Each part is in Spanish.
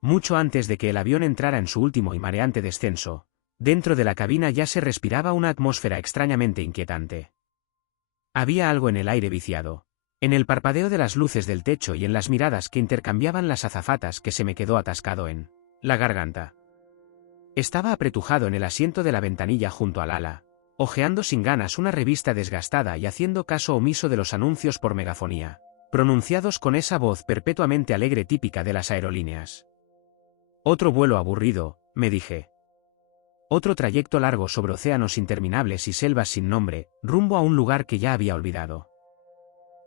mucho antes de que el avión entrara en su último y mareante descenso, dentro de la cabina ya se respiraba una atmósfera extrañamente inquietante. Había algo en el aire viciado, en el parpadeo de las luces del techo y en las miradas que intercambiaban las azafatas que se me quedó atascado en la garganta. Estaba apretujado en el asiento de la ventanilla junto al ala, hojeando sin ganas una revista desgastada y haciendo caso omiso de los anuncios por megafonía, pronunciados con esa voz perpetuamente alegre típica de las aerolíneas. Otro vuelo aburrido, me dije. Otro trayecto largo sobre océanos interminables y selvas sin nombre, rumbo a un lugar que ya había olvidado.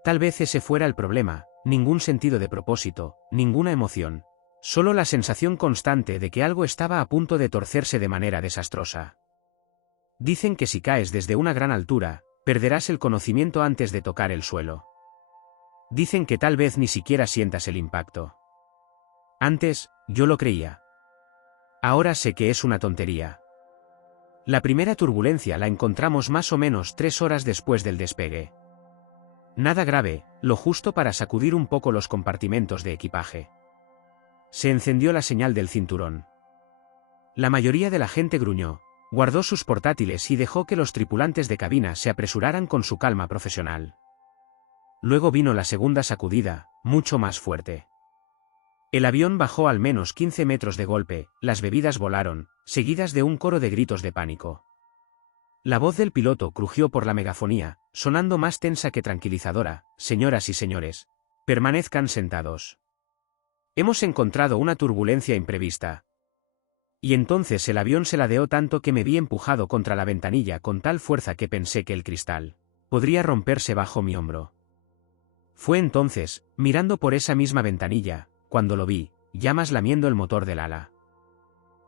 Tal vez ese fuera el problema, ningún sentido de propósito, ninguna emoción, solo la sensación constante de que algo estaba a punto de torcerse de manera desastrosa. Dicen que si caes desde una gran altura, perderás el conocimiento antes de tocar el suelo. Dicen que tal vez ni siquiera sientas el impacto. Antes, yo lo creía. Ahora sé que es una tontería. La primera turbulencia la encontramos más o menos 3 horas después del despegue. Nada grave, lo justo para sacudir un poco los compartimentos de equipaje. Se encendió la señal del cinturón. La mayoría de la gente gruñó, guardó sus portátiles y dejó que los tripulantes de cabina se apresuraran con su calma profesional. Luego vino la segunda sacudida, mucho más fuerte. El avión bajó al menos 15 metros de golpe, las bebidas volaron, seguidas de un coro de gritos de pánico. La voz del piloto crujió por la megafonía, sonando más tensa que tranquilizadora: señoras y señores, permanezcan sentados. Hemos encontrado una turbulencia imprevista. Y entonces el avión se ladeó tanto que me vi empujado contra la ventanilla con tal fuerza que pensé que el cristal podría romperse bajo mi hombro. Fue entonces, mirando por esa misma ventanilla, cuando lo vi, llamas lamiendo el motor del ala.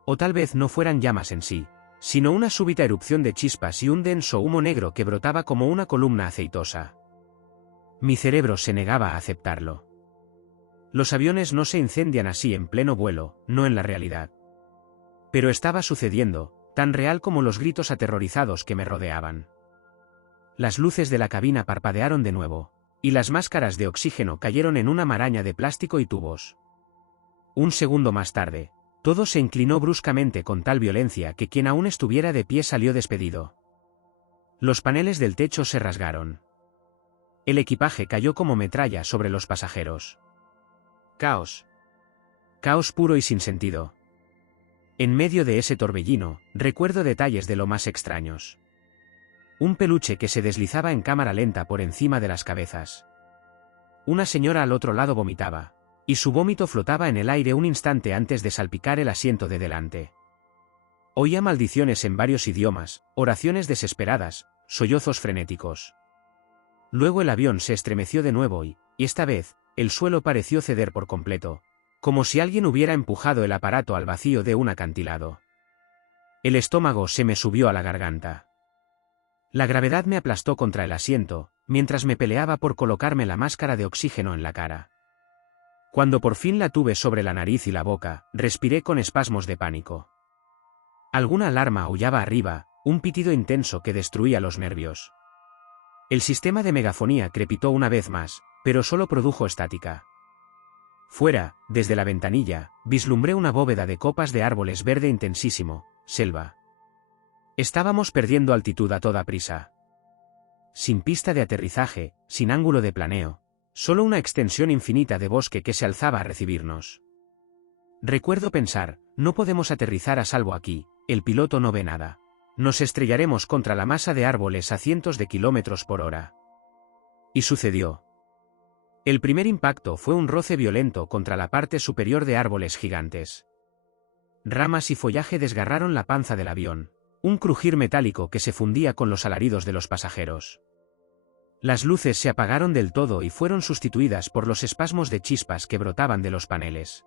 O tal vez no fueran llamas en sí, sino una súbita erupción de chispas y un denso humo negro que brotaba como una columna aceitosa. Mi cerebro se negaba a aceptarlo. Los aviones no se incendian así en pleno vuelo, no en la realidad. Pero estaba sucediendo, tan real como los gritos aterrorizados que me rodeaban. Las luces de la cabina parpadearon de nuevo, y las máscaras de oxígeno cayeron en una maraña de plástico y tubos. Un segundo más tarde, todo se inclinó bruscamente con tal violencia que quien aún estuviera de pie salió despedido. Los paneles del techo se rasgaron. El equipaje cayó como metralla sobre los pasajeros. Caos. Caos puro y sin sentido. En medio de ese torbellino, recuerdo detalles de lo más extraños. Un peluche que se deslizaba en cámara lenta por encima de las cabezas. Una señora al otro lado vomitaba, y su vómito flotaba en el aire un instante antes de salpicar el asiento de delante. Oía maldiciones en varios idiomas, oraciones desesperadas, sollozos frenéticos. Luego el avión se estremeció de nuevo y esta vez, el suelo pareció ceder por completo, como si alguien hubiera empujado el aparato al vacío de un acantilado. El estómago se me subió a la garganta. La gravedad me aplastó contra el asiento, mientras me peleaba por colocarme la máscara de oxígeno en la cara. Cuando por fin la tuve sobre la nariz y la boca, respiré con espasmos de pánico. Alguna alarma aullaba arriba, un pitido intenso que destruía los nervios. El sistema de megafonía crepitó una vez más, pero solo produjo estática. Fuera, desde la ventanilla, vislumbré una bóveda de copas de árboles verde intensísimo, selva. Estábamos perdiendo altitud a toda prisa. Sin pista de aterrizaje, sin ángulo de planeo, solo una extensión infinita de bosque que se alzaba a recibirnos. Recuerdo pensar, no podemos aterrizar a salvo aquí, el piloto no ve nada. Nos estrellaremos contra la masa de árboles a cientos de kilómetros por hora. Y sucedió. El primer impacto fue un roce violento contra la parte superior de árboles gigantes. Ramas y follaje desgarraron la panza del avión. Un crujir metálico que se fundía con los alaridos de los pasajeros. Las luces se apagaron del todo y fueron sustituidas por los espasmos de chispas que brotaban de los paneles.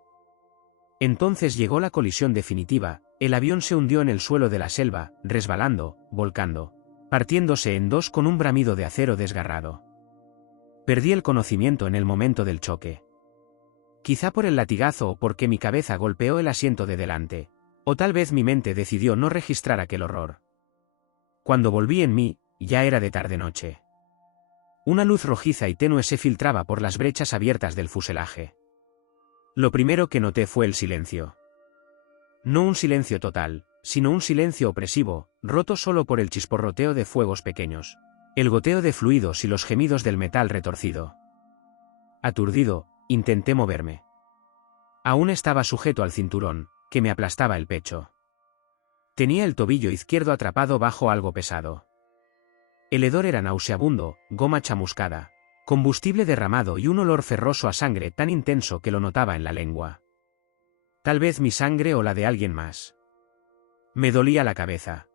Entonces llegó la colisión definitiva, el avión se hundió en el suelo de la selva, resbalando, volcando, partiéndose en dos con un bramido de acero desgarrado. Perdí el conocimiento en el momento del choque. Quizá por el latigazo o porque mi cabeza golpeó el asiento de delante. O tal vez mi mente decidió no registrar aquel horror. Cuando volví en mí, ya era de tarde-noche. Una luz rojiza y tenue se filtraba por las brechas abiertas del fuselaje. Lo primero que noté fue el silencio. No un silencio total, sino un silencio opresivo, roto solo por el chisporroteo de fuegos pequeños, el goteo de fluidos y los gemidos del metal retorcido. Aturdido, intenté moverme. Aún estaba sujeto al cinturón, que me aplastaba el pecho. Tenía el tobillo izquierdo atrapado bajo algo pesado. El hedor era nauseabundo, goma chamuscada, combustible derramado y un olor ferroso a sangre tan intenso que lo notaba en la lengua. Tal vez mi sangre o la de alguien más. Me dolía la cabeza.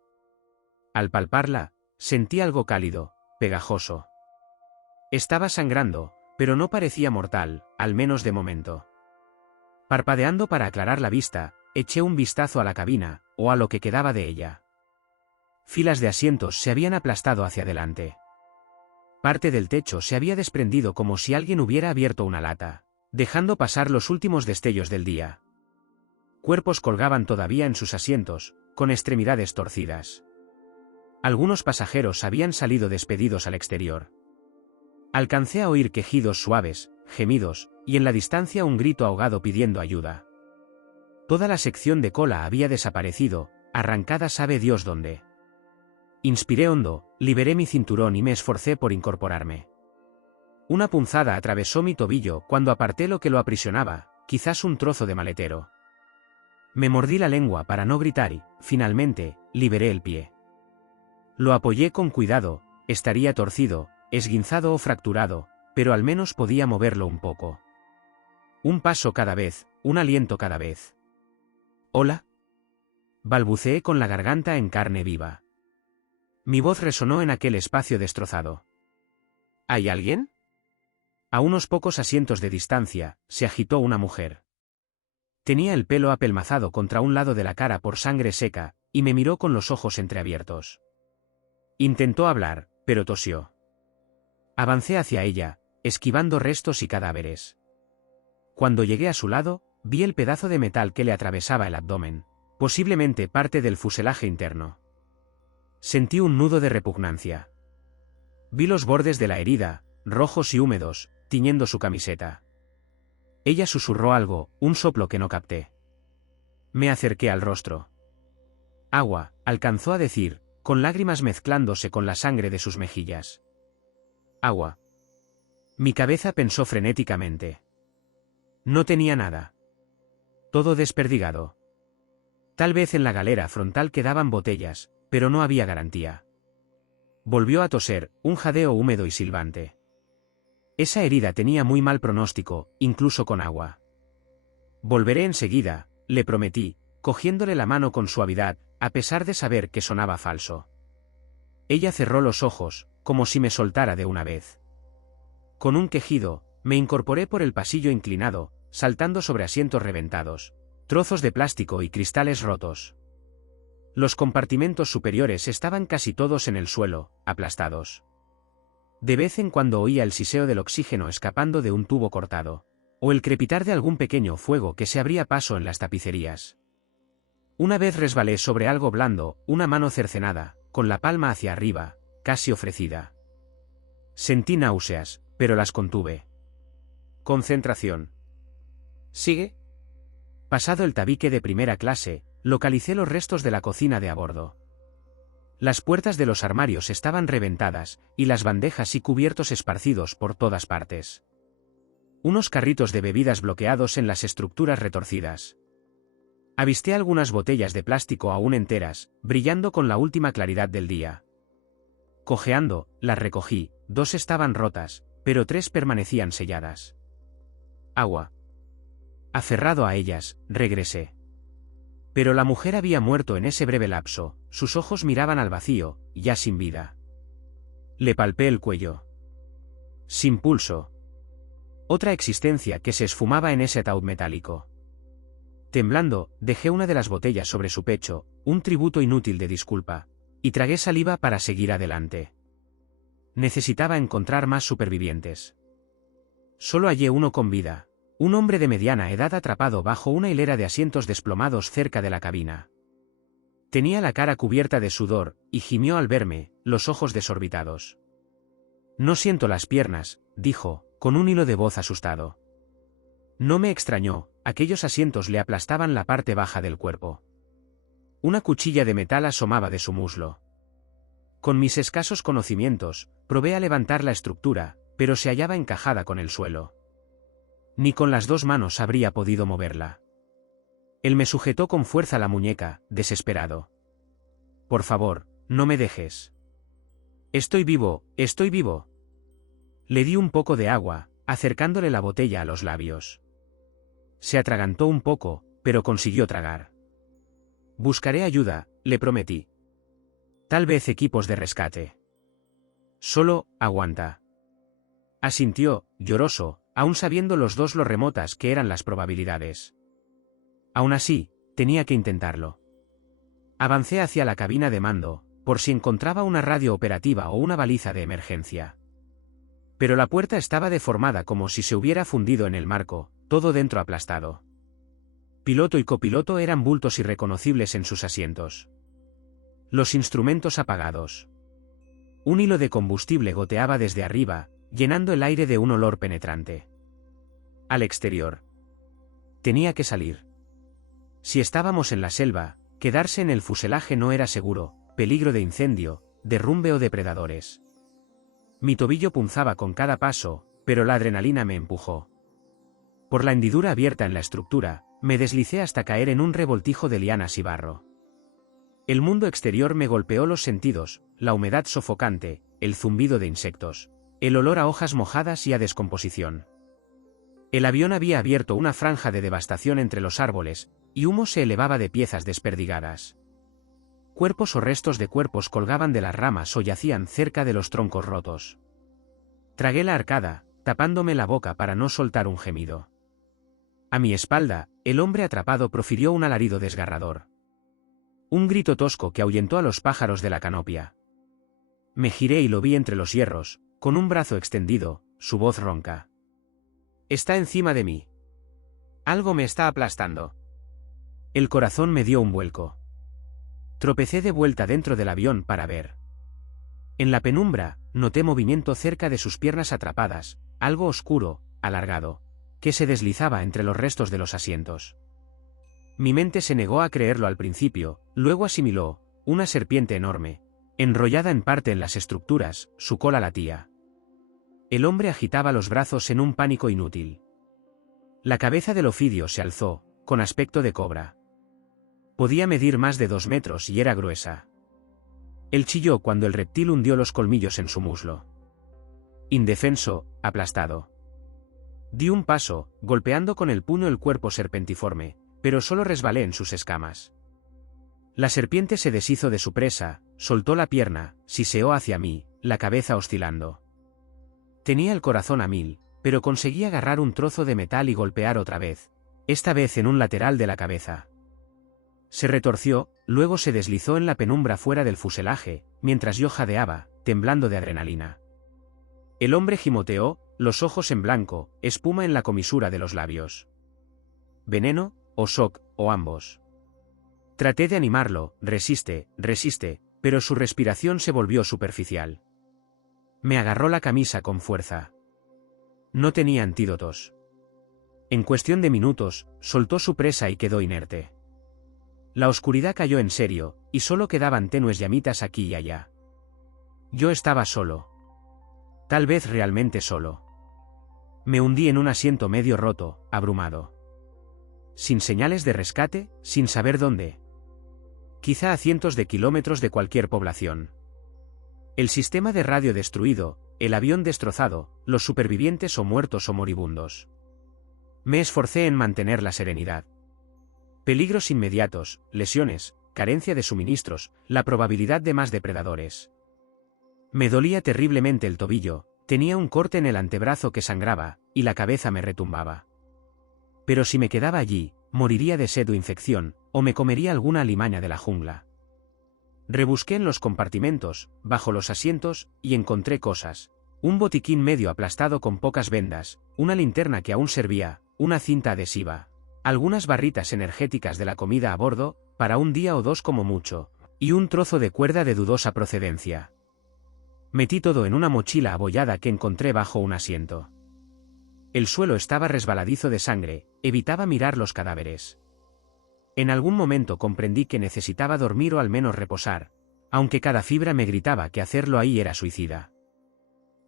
Al palparla, sentí algo cálido, pegajoso. Estaba sangrando, pero no parecía mortal, al menos de momento. Parpadeando para aclarar la vista, eché un vistazo a la cabina, o a lo que quedaba de ella. Filas de asientos se habían aplastado hacia adelante. Parte del techo se había desprendido como si alguien hubiera abierto una lata, dejando pasar los últimos destellos del día. Cuerpos colgaban todavía en sus asientos, con extremidades torcidas. Algunos pasajeros habían salido despedidos al exterior. Alcancé a oír quejidos suaves, gemidos, y en la distancia un grito ahogado pidiendo ayuda. Toda la sección de cola había desaparecido, arrancada sabe Dios dónde. Inspiré hondo, liberé mi cinturón y me esforcé por incorporarme. Una punzada atravesó mi tobillo cuando aparté lo que lo aprisionaba, quizás un trozo de maletero. Me mordí la lengua para no gritar y, finalmente, liberé el pie. Lo apoyé con cuidado, estaría torcido, esguinzado o fracturado, pero al menos podía moverlo un poco. Un paso cada vez, un aliento cada vez. «¿Hola?», balbuceé con la garganta en carne viva. Mi voz resonó en aquel espacio destrozado. «¿Hay alguien?». A unos pocos asientos de distancia, se agitó una mujer. Tenía el pelo apelmazado contra un lado de la cara por sangre seca, y me miró con los ojos entreabiertos. Intentó hablar, pero tosió. Avancé hacia ella, esquivando restos y cadáveres. Cuando llegué a su lado, vi el pedazo de metal que le atravesaba el abdomen, posiblemente parte del fuselaje interno. Sentí un nudo de repugnancia. Vi los bordes de la herida, rojos y húmedos, tiñendo su camiseta. Ella susurró algo, un soplo que no capté. Me acerqué al rostro. «Agua», alcanzó a decir, con lágrimas mezclándose con la sangre de sus mejillas. «Agua». Mi cabeza pensó frenéticamente. No tenía nada. Todo desperdigado. Tal vez en la galera frontal quedaban botellas, pero no había garantía. Volvió a toser, un jadeo húmedo y silbante. Esa herida tenía muy mal pronóstico, incluso con agua. «Volveré enseguida», le prometí, cogiéndole la mano con suavidad, a pesar de saber que sonaba falso. Ella cerró los ojos, como si me soltara de una vez. Con un quejido, me incorporé por el pasillo inclinado, saltando sobre asientos reventados, trozos de plástico y cristales rotos. Los compartimentos superiores estaban casi todos en el suelo, aplastados. De vez en cuando oía el siseo del oxígeno escapando de un tubo cortado, o el crepitar de algún pequeño fuego que se abría paso en las tapicerías. Una vez resbalé sobre algo blando, una mano cercenada, con la palma hacia arriba, casi ofrecida. Sentí náuseas, pero las contuve. Concentración. «¿Sigue?». Pasado el tabique de primera clase, localicé los restos de la cocina de a bordo. Las puertas de los armarios estaban reventadas, y las bandejas y cubiertos esparcidos por todas partes. Unos carritos de bebidas bloqueados en las estructuras retorcidas. Avisté algunas botellas de plástico aún enteras, brillando con la última claridad del día. Cojeando, las recogí, 2 estaban rotas, pero 3 permanecían selladas. «Agua». Aferrado a ellas, regresé. Pero la mujer había muerto en ese breve lapso, sus ojos miraban al vacío, ya sin vida. Le palpé el cuello. Sin pulso. Otra existencia que se esfumaba en ese ataúd metálico. Temblando, dejé una de las botellas sobre su pecho, un tributo inútil de disculpa, y tragué saliva para seguir adelante. Necesitaba encontrar más supervivientes. Solo hallé uno con vida. Un hombre de mediana edad atrapado bajo una hilera de asientos desplomados cerca de la cabina. Tenía la cara cubierta de sudor, y gimió al verme, los ojos desorbitados. «No siento las piernas», dijo, con un hilo de voz asustado. No me extrañó, aquellos asientos le aplastaban la parte baja del cuerpo. Una cuchilla de metal asomaba de su muslo. Con mis escasos conocimientos, probé a levantar la estructura, pero se hallaba encajada con el suelo. Ni con las 2 manos habría podido moverla. Él me sujetó con fuerza la muñeca, desesperado. «Por favor, no me dejes. Estoy vivo, estoy vivo». Le di un poco de agua, acercándole la botella a los labios. Se atragantó un poco, pero consiguió tragar. «Buscaré ayuda», le prometí. «Tal vez equipos de rescate». «Solo, aguanta». Asintió, lloroso, aún sabiendo los dos lo remotas que eran las probabilidades. Aún así, tenía que intentarlo. Avancé hacia la cabina de mando, por si encontraba una radio operativa o una baliza de emergencia. Pero la puerta estaba deformada como si se hubiera fundido en el marco, todo dentro aplastado. Piloto y copiloto eran bultos irreconocibles en sus asientos. Los instrumentos apagados. Un hilo de combustible goteaba desde arriba, llenando el aire de un olor penetrante. Al exterior. Tenía que salir. Si estábamos en la selva, quedarse en el fuselaje no era seguro, peligro de incendio, derrumbe o depredadores. Mi tobillo punzaba con cada paso, pero la adrenalina me empujó. Por la hendidura abierta en la estructura, me deslicé hasta caer en un revoltijo de lianas y barro. El mundo exterior me golpeó los sentidos, la humedad sofocante, el zumbido de insectos, el olor a hojas mojadas y a descomposición. El avión había abierto una franja de devastación entre los árboles, y humo se elevaba de piezas desperdigadas. Cuerpos o restos de cuerpos colgaban de las ramas o yacían cerca de los troncos rotos. Tragué la arcada, tapándome la boca para no soltar un gemido. A mi espalda, el hombre atrapado profirió un alarido desgarrador. Un grito tosco que ahuyentó a los pájaros de la canopia. Me giré y lo vi entre los hierros, con un brazo extendido, su voz ronca. «Está encima de mí. Algo me está aplastando». El corazón me dio un vuelco. Tropecé de vuelta dentro del avión para ver. En la penumbra, noté movimiento cerca de sus piernas atrapadas, algo oscuro, alargado, que se deslizaba entre los restos de los asientos. Mi mente se negó a creerlo al principio, luego asimiló, una serpiente enorme, enrollada en parte en las estructuras, su cola latía. El hombre agitaba los brazos en un pánico inútil. La cabeza del ofidio se alzó, con aspecto de cobra. Podía medir más de 2 metros y era gruesa. Él chilló cuando el reptil hundió los colmillos en su muslo. Indefenso, aplastado. Di un paso, golpeando con el puño el cuerpo serpentiforme, pero solo resbalé en sus escamas. La serpiente se deshizo de su presa, soltó la pierna, siseó hacia mí, la cabeza oscilando. Tenía el corazón a 1000, pero conseguí agarrar un trozo de metal y golpear otra vez, esta vez en un lateral de la cabeza. Se retorció, luego se deslizó en la penumbra fuera del fuselaje, mientras yo jadeaba, temblando de adrenalina. El hombre gimoteó, los ojos en blanco, espuma en la comisura de los labios. ¿Veneno, o shock, o ambos? Traté de animarlo, resiste, resiste, pero su respiración se volvió superficial. Me agarró la camisa con fuerza. No tenía antídotos. En cuestión de minutos, soltó su presa y quedó inerte. La oscuridad cayó en serio, y solo quedaban tenues llamitas aquí y allá. Yo estaba solo. Tal vez realmente solo. Me hundí en un asiento medio roto, abrumado. Sin señales de rescate, sin saber dónde. Quizá a cientos de kilómetros de cualquier población. El sistema de radio destruido, el avión destrozado, los supervivientes o muertos o moribundos. Me esforcé en mantener la serenidad. Peligros inmediatos, lesiones, carencia de suministros, la probabilidad de más depredadores. Me dolía terriblemente el tobillo, tenía un corte en el antebrazo que sangraba, y la cabeza me retumbaba. Pero si me quedaba allí, moriría de sed o infección, o me comería alguna alimaña de la jungla. Rebusqué en los compartimentos, bajo los asientos, y encontré cosas. Un botiquín medio aplastado con pocas vendas, una linterna que aún servía, una cinta adhesiva, algunas barritas energéticas de la comida a bordo, para un día o 2 como mucho, y un trozo de cuerda de dudosa procedencia. Metí todo en una mochila abollada que encontré bajo un asiento. El suelo estaba resbaladizo de sangre, evitaba mirar los cadáveres. En algún momento comprendí que necesitaba dormir o al menos reposar, aunque cada fibra me gritaba que hacerlo ahí era suicida.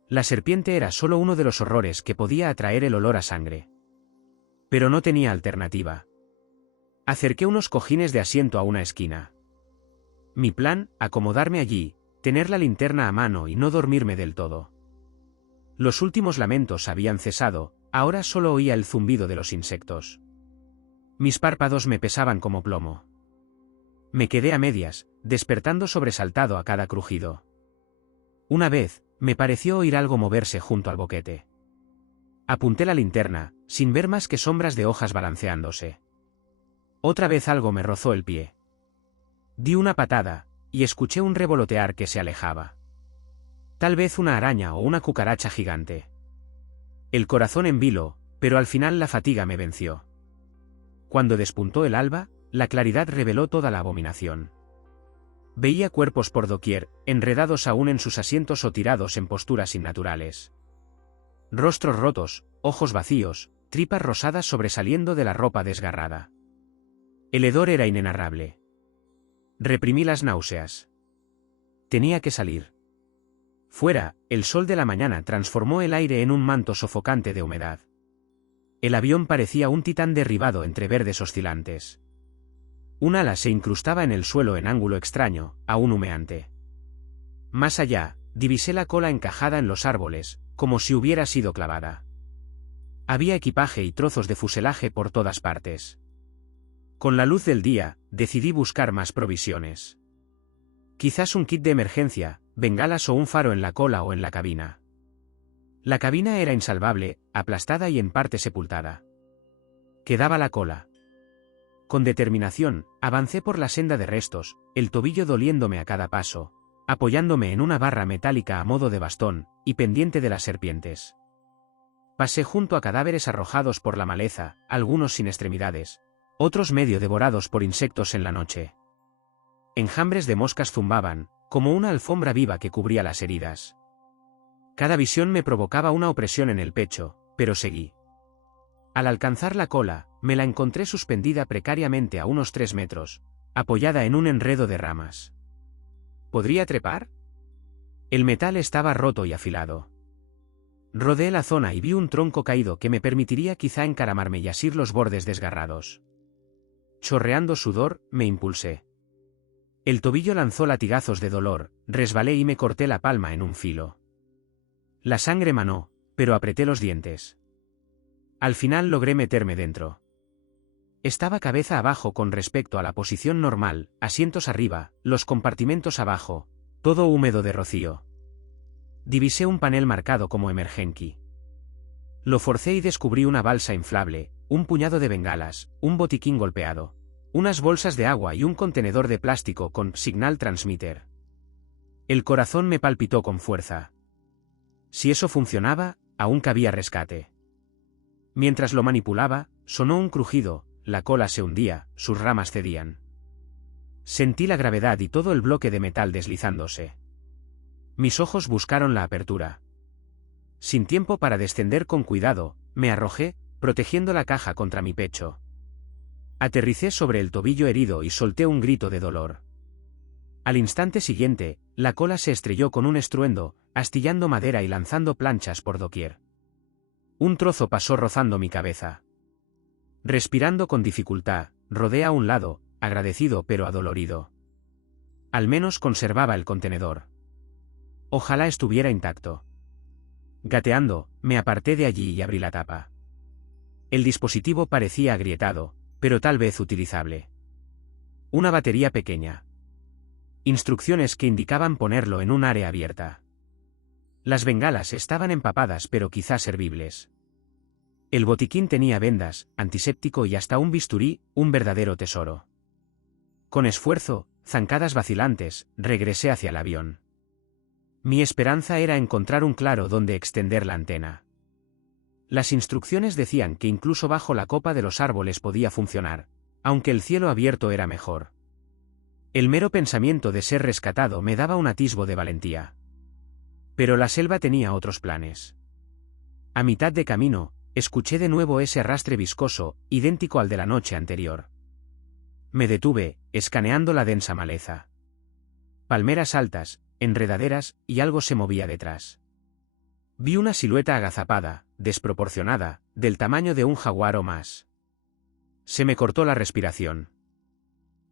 La serpiente era solo uno de los horrores que podía atraer el olor a sangre. Pero no tenía alternativa. Acerqué unos cojines de asiento a una esquina. Mi plan, acomodarme allí, tener la linterna a mano y no dormirme del todo. Los últimos lamentos habían cesado, ahora solo oía el zumbido de los insectos. Mis párpados me pesaban como plomo. Me quedé a medias, despertando sobresaltado a cada crujido. Una vez, me pareció oír algo moverse junto al boquete. Apunté la linterna, sin ver más que sombras de hojas balanceándose. Otra vez algo me rozó el pie. Di una patada, y escuché un revolotear que se alejaba. Tal vez una araña o una cucaracha gigante. El corazón en vilo, pero al final la fatiga me venció. Cuando despuntó el alba, la claridad reveló toda la abominación. Veía cuerpos por doquier, enredados aún en sus asientos o tirados en posturas innaturales. Rostros rotos, ojos vacíos, tripas rosadas sobresaliendo de la ropa desgarrada. El hedor era inenarrable. Reprimí las náuseas. Tenía que salir. Fuera, el sol de la mañana transformó el aire en un manto sofocante de humedad. El avión parecía un titán derribado entre verdes oscilantes. Un ala se incrustaba en el suelo en ángulo extraño, aún humeante. Más allá, divisé la cola encajada en los árboles, como si hubiera sido clavada. Había equipaje y trozos de fuselaje por todas partes. Con la luz del día, decidí buscar más provisiones. Quizás un kit de emergencia, bengalas o un faro en la cola o en la cabina. La cabina era insalvable, aplastada y en parte sepultada. Quedaba la cola. Con determinación, avancé por la senda de restos, el tobillo doliéndome a cada paso, apoyándome en una barra metálica a modo de bastón, y pendiente de las serpientes. Pasé junto a cadáveres arrojados por la maleza, algunos sin extremidades, otros medio devorados por insectos en la noche. Enjambres de moscas zumbaban, como una alfombra viva que cubría las heridas. Cada visión me provocaba una opresión en el pecho, pero seguí. Al alcanzar la cola, me la encontré suspendida precariamente a unos 3 metros, apoyada en un enredo de ramas. ¿Podría trepar? El metal estaba roto y afilado. Rodeé la zona y vi un tronco caído que me permitiría quizá encaramarme y asir los bordes desgarrados. Chorreando sudor, me impulsé. El tobillo lanzó latigazos de dolor, resbalé y me corté la palma en un filo. La sangre manó, pero apreté los dientes. Al final logré meterme dentro. Estaba cabeza abajo con respecto a la posición normal, asientos arriba, los compartimentos abajo, todo húmedo de rocío. Divisé un panel marcado como emergency. Lo forcé y descubrí una balsa inflable, un puñado de bengalas, un botiquín golpeado, unas bolsas de agua y un contenedor de plástico con signal transmitter. El corazón me palpitó con fuerza. Si eso funcionaba, aún cabía rescate. Mientras lo manipulaba, sonó un crujido, la cola se hundía, sus ramas cedían. Sentí la gravedad y todo el bloque de metal deslizándose. Mis ojos buscaron la apertura. Sin tiempo para descender con cuidado, me arrojé, protegiendo la caja contra mi pecho. Aterricé sobre el tobillo herido y solté un grito de dolor. Al instante siguiente, la cola se estrelló con un estruendo, astillando madera y lanzando planchas por doquier. Un trozo pasó rozando mi cabeza. Respirando con dificultad, rodé a un lado, agradecido pero adolorido. Al menos conservaba el contenedor. Ojalá estuviera intacto. Gateando, me aparté de allí y abrí la tapa. El dispositivo parecía agrietado, pero tal vez utilizable. Una batería pequeña. Instrucciones que indicaban ponerlo en un área abierta. Las bengalas estaban empapadas pero quizás servibles. El botiquín tenía vendas, antiséptico y hasta un bisturí, un verdadero tesoro. Con esfuerzo, zancadas vacilantes, regresé hacia el avión. Mi esperanza era encontrar un claro donde extender la antena. Las instrucciones decían que incluso bajo la copa de los árboles podía funcionar, aunque el cielo abierto era mejor. El mero pensamiento de ser rescatado me daba un atisbo de valentía. Pero la selva tenía otros planes. A mitad de camino, Escuché de nuevo ese arrastre viscoso, idéntico al de la noche anterior. Me detuve, escaneando la densa maleza. Palmeras altas, enredaderas, y algo se movía detrás. Vi una silueta agazapada, desproporcionada, del tamaño de un jaguar o más. Se me cortó la respiración.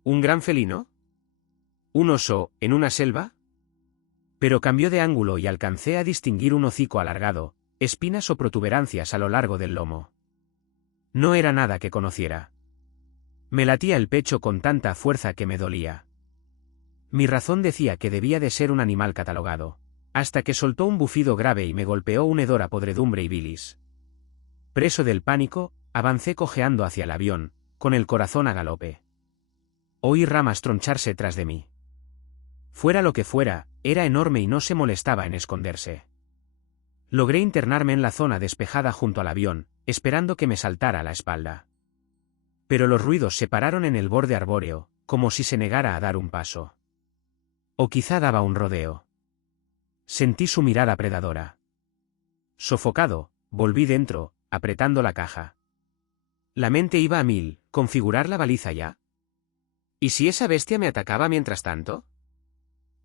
¿Un gran felino? ¿Un oso, en una selva? Pero cambió de ángulo y alcancé a distinguir un hocico alargado, espinas o protuberancias a lo largo del lomo. No era nada que conociera. Me latía el pecho con tanta fuerza que me dolía. Mi razón decía que debía de ser un animal catalogado, hasta que soltó un bufido grave y me golpeó un hedor a podredumbre y bilis. Preso del pánico, avancé cojeando hacia el avión, con el corazón a galope. Oí ramas troncharse tras de mí. Fuera lo que fuera, era enorme y no se molestaba en esconderse. Logré internarme en la zona despejada junto al avión, esperando que me saltara a la espalda. Pero los ruidos se pararon en el borde arbóreo, como si se negara a dar un paso. O quizá daba un rodeo. Sentí su mirada predadora. Sofocado, volví dentro, apretando la caja. La mente iba a mil, ¿configurar la baliza ya? ¿Y si esa bestia me atacaba mientras tanto?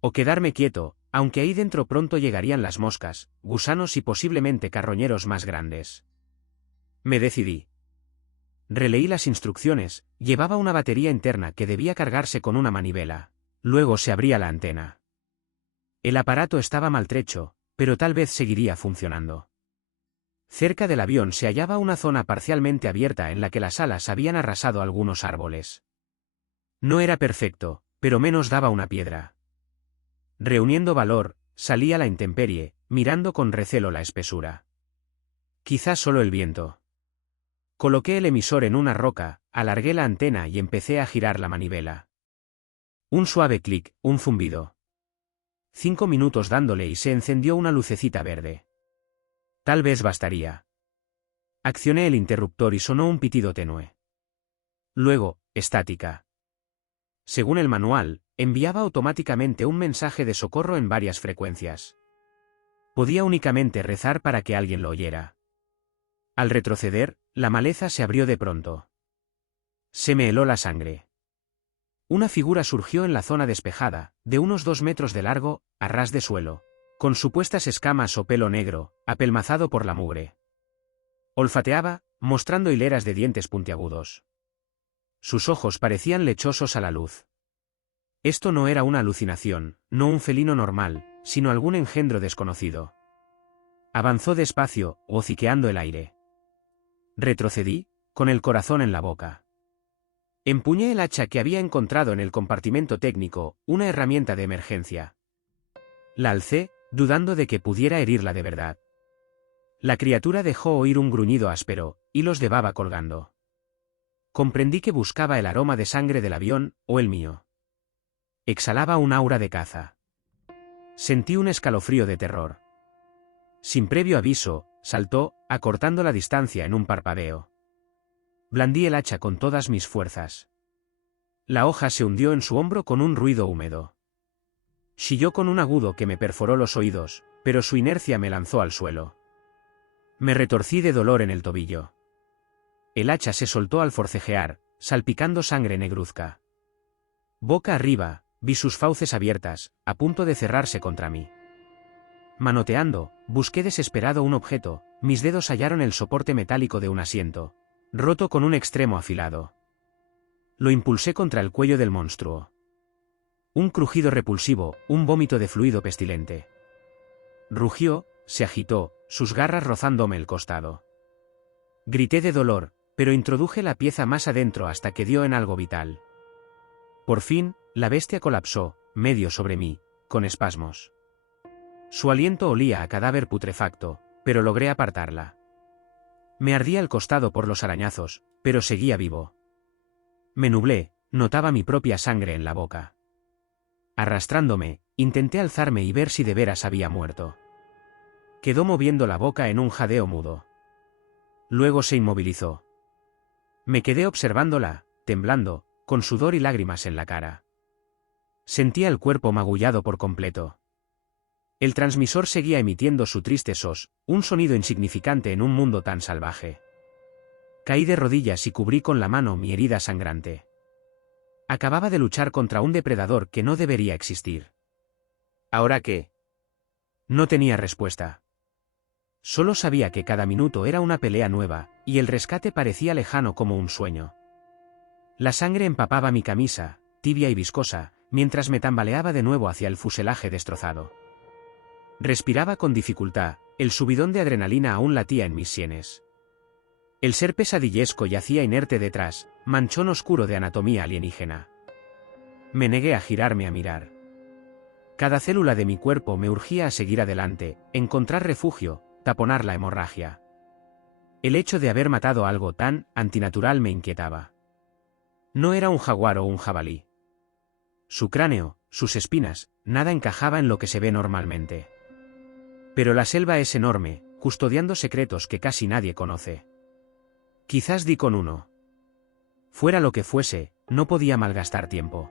O quedarme quieto, aunque ahí dentro pronto llegarían las moscas, gusanos y posiblemente carroñeros más grandes. Me decidí. Releí las instrucciones, llevaba una batería interna que debía cargarse con una manivela. Luego se abría la antena. El aparato estaba maltrecho, pero tal vez seguiría funcionando. Cerca del avión se hallaba una zona parcialmente abierta en la que las alas habían arrasado algunos árboles. No era perfecto, pero menos daba una piedra. Reuniendo valor, salí a la intemperie, mirando con recelo la espesura. Quizás solo el viento. Coloqué el emisor en una roca, alargué la antena y empecé a girar la manivela. Un suave clic, un zumbido. 5 minutos dándole y se encendió una lucecita verde. Tal vez bastaría. Accioné el interruptor y sonó un pitido tenue. Luego, estática. Según el manual, enviaba automáticamente un mensaje de socorro en varias frecuencias. Podía únicamente rezar para que alguien lo oyera. Al retroceder, la maleza se abrió de pronto. Se me heló la sangre. Una figura surgió en la zona despejada, de unos 2 metros de largo, a ras de suelo, con supuestas escamas o pelo negro, apelmazado por la mugre. Olfateaba, mostrando hileras de dientes puntiagudos. Sus ojos parecían lechosos a la luz. Esto no era una alucinación, no un felino normal, sino algún engendro desconocido. Avanzó despacio, hociqueando el aire. Retrocedí, con el corazón en la boca. Empuñé el hacha que había encontrado en el compartimento técnico, una herramienta de emergencia. La alcé, dudando de que pudiera herirla de verdad. La criatura dejó oír un gruñido áspero, hilos de baba colgando. Comprendí que buscaba el aroma de sangre del avión, o el mío. Exhalaba un aura de caza. Sentí un escalofrío de terror. Sin previo aviso, saltó, acortando la distancia en un parpadeo. Blandí el hacha con todas mis fuerzas. La hoja se hundió en su hombro con un ruido húmedo. Chilló con un agudo que me perforó los oídos, pero su inercia me lanzó al suelo. Me retorcí de dolor en el tobillo. El hacha se soltó al forcejear, salpicando sangre negruzca. Boca arriba, vi sus fauces abiertas, a punto de cerrarse contra mí. Manoteando, busqué desesperado un objeto, mis dedos hallaron el soporte metálico de un asiento, roto con un extremo afilado. Lo impulsé contra el cuello del monstruo. Un crujido repulsivo, un vómito de fluido pestilente. Rugió, se agitó, sus garras rozándome el costado. Grité de dolor, pero introduje la pieza más adentro hasta que dio en algo vital. Por fin, la bestia colapsó, medio sobre mí, con espasmos. Su aliento olía a cadáver putrefacto, pero logré apartarla. Me ardía el costado por los arañazos, pero seguía vivo. Me nublé, notaba mi propia sangre en la boca. Arrastrándome, intenté alzarme y ver si de veras había muerto. Quedó moviendo la boca en un jadeo mudo. Luego se inmovilizó. Me quedé observándola, temblando, con sudor y lágrimas en la cara. Sentía el cuerpo magullado por completo. El transmisor seguía emitiendo su triste sos, un sonido insignificante en un mundo tan salvaje. Caí de rodillas y cubrí con la mano mi herida sangrante. Acababa de luchar contra un depredador que no debería existir. ¿Ahora qué? No tenía respuesta. Solo sabía que cada minuto era una pelea nueva, y el rescate parecía lejano como un sueño. La sangre empapaba mi camisa, tibia y viscosa, mientras me tambaleaba de nuevo hacia el fuselaje destrozado. Respiraba con dificultad, el subidón de adrenalina aún latía en mis sienes. El ser pesadillesco yacía inerte detrás, manchón oscuro de anatomía alienígena. Me negué a girarme a mirar. Cada célula de mi cuerpo me urgía a seguir adelante, encontrar refugio, taponar la hemorragia. El hecho de haber matado algo tan antinatural me inquietaba. No era un jaguar o un jabalí. Su cráneo, sus espinas, nada encajaba en lo que se ve normalmente. Pero la selva es enorme, custodiando secretos que casi nadie conoce. Quizás di con uno. Fuera lo que fuese, no podía malgastar tiempo.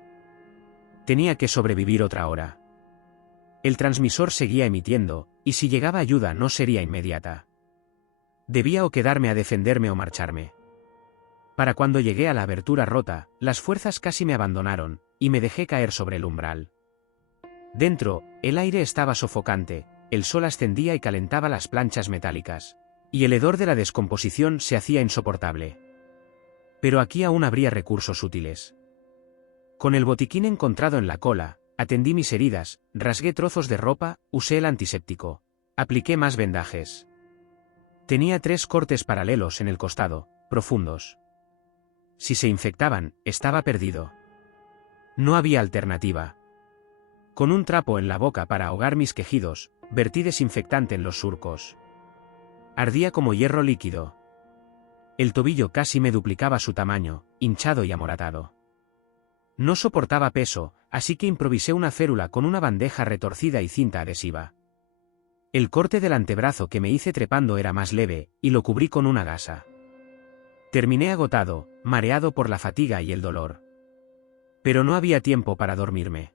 Tenía que sobrevivir otra hora. El transmisor seguía emitiendo, y si llegaba ayuda no sería inmediata. Debía o quedarme a defenderme o marcharme. Para cuando llegué a la abertura rota, las fuerzas casi me abandonaron, y me dejé caer sobre el umbral. Dentro, el aire estaba sofocante, el sol ascendía y calentaba las planchas metálicas, y el hedor de la descomposición se hacía insoportable. Pero aquí aún habría recursos útiles. Con el botiquín encontrado en la cola, atendí mis heridas, rasgué trozos de ropa, usé el antiséptico. Apliqué más vendajes. Tenía 3 cortes paralelos en el costado, profundos. Si se infectaban, estaba perdido. No había alternativa. Con un trapo en la boca para ahogar mis quejidos, vertí desinfectante en los surcos. Ardía como hierro líquido. El tobillo casi me duplicaba su tamaño, hinchado y amoratado. No soportaba peso, así que improvisé una férula con una bandeja retorcida y cinta adhesiva. El corte del antebrazo que me hice trepando era más leve, y lo cubrí con una gasa. Terminé agotado, mareado por la fatiga y el dolor. Pero no había tiempo para dormirme.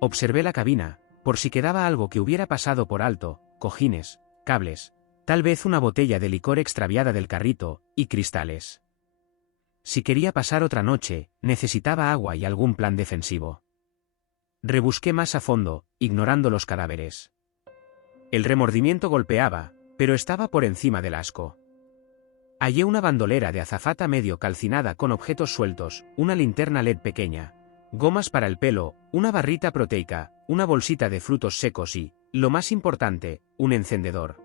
Observé la cabina, por si quedaba algo que hubiera pasado por alto, cojines, cables, tal vez una botella de licor extraviada del carrito, y cristales. Si quería pasar otra noche, necesitaba agua y algún plan defensivo. Rebusqué más a fondo, ignorando los cadáveres. El remordimiento golpeaba, pero estaba por encima del asco. Hallé una bandolera de azafata medio calcinada con objetos sueltos, una linterna LED pequeña, gomas para el pelo, una barrita proteica, una bolsita de frutos secos y, lo más importante, un encendedor.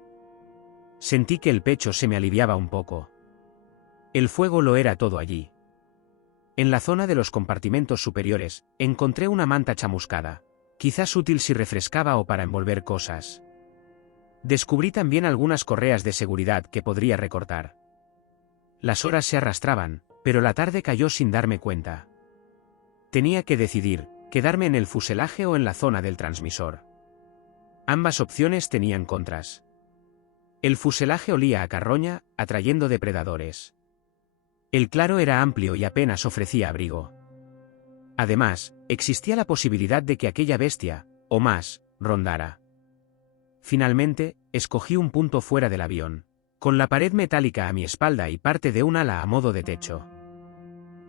Sentí que el pecho se me aliviaba un poco. El fuego lo era todo allí. En la zona de los compartimentos superiores, encontré una manta chamuscada, quizás útil si refrescaba o para envolver cosas. Descubrí también algunas correas de seguridad que podría recortar. Las horas se arrastraban, pero la tarde cayó sin darme cuenta. Tenía que decidir, quedarme en el fuselaje o en la zona del transmisor. Ambas opciones tenían contras. El fuselaje olía a carroña, atrayendo depredadores. El claro era amplio y apenas ofrecía abrigo. Además, existía la posibilidad de que aquella bestia, o más, rondara. Finalmente, escogí un punto fuera del avión, con la pared metálica a mi espalda y parte de un ala a modo de techo.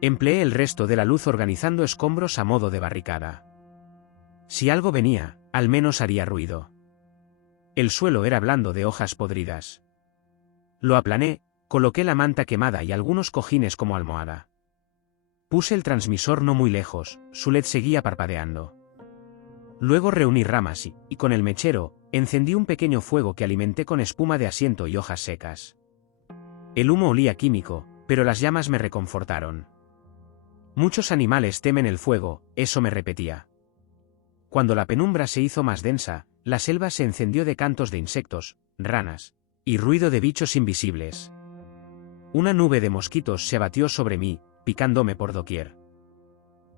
Empleé el resto de la luz organizando escombros a modo de barricada. Si algo venía, al menos haría ruido. El suelo era blando de hojas podridas. Lo aplané, coloqué la manta quemada y algunos cojines como almohada. Puse el transmisor no muy lejos, su LED seguía parpadeando. Luego reuní ramas y con el mechero, encendí un pequeño fuego que alimenté con espuma de asiento y hojas secas. El humo olía químico, pero las llamas me reconfortaron. Muchos animales temen el fuego, eso me repetía. Cuando la penumbra se hizo más densa, la selva se encendió de cantos de insectos, ranas, y ruido de bichos invisibles. Una nube de mosquitos se abatió sobre mí, picándome por doquier.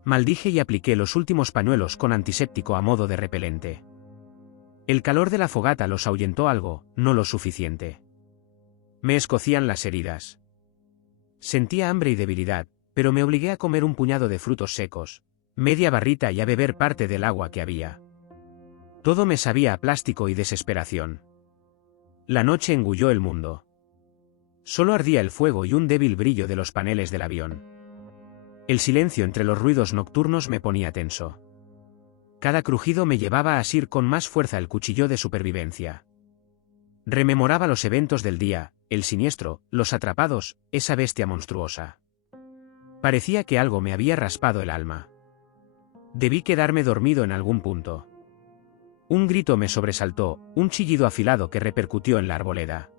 Maldije y apliqué los últimos pañuelos con antiséptico a modo de repelente. El calor de la fogata los ahuyentó algo, no lo suficiente. Me escocían las heridas. Sentía hambre y debilidad, pero me obligué a comer un puñado de frutos secos, media barrita y a beber parte del agua que había. Todo me sabía a plástico y desesperación. La noche engulló el mundo. Solo ardía el fuego y un débil brillo de los paneles del avión. El silencio entre los ruidos nocturnos me ponía tenso. Cada crujido me llevaba a asir con más fuerza el cuchillo de supervivencia. Rememoraba los eventos del día, el siniestro, los atrapados, esa bestia monstruosa. Parecía que algo me había raspado el alma. Debí quedarme dormido en algún punto. Un grito me sobresaltó, un chillido afilado que repercutió en la arboleda.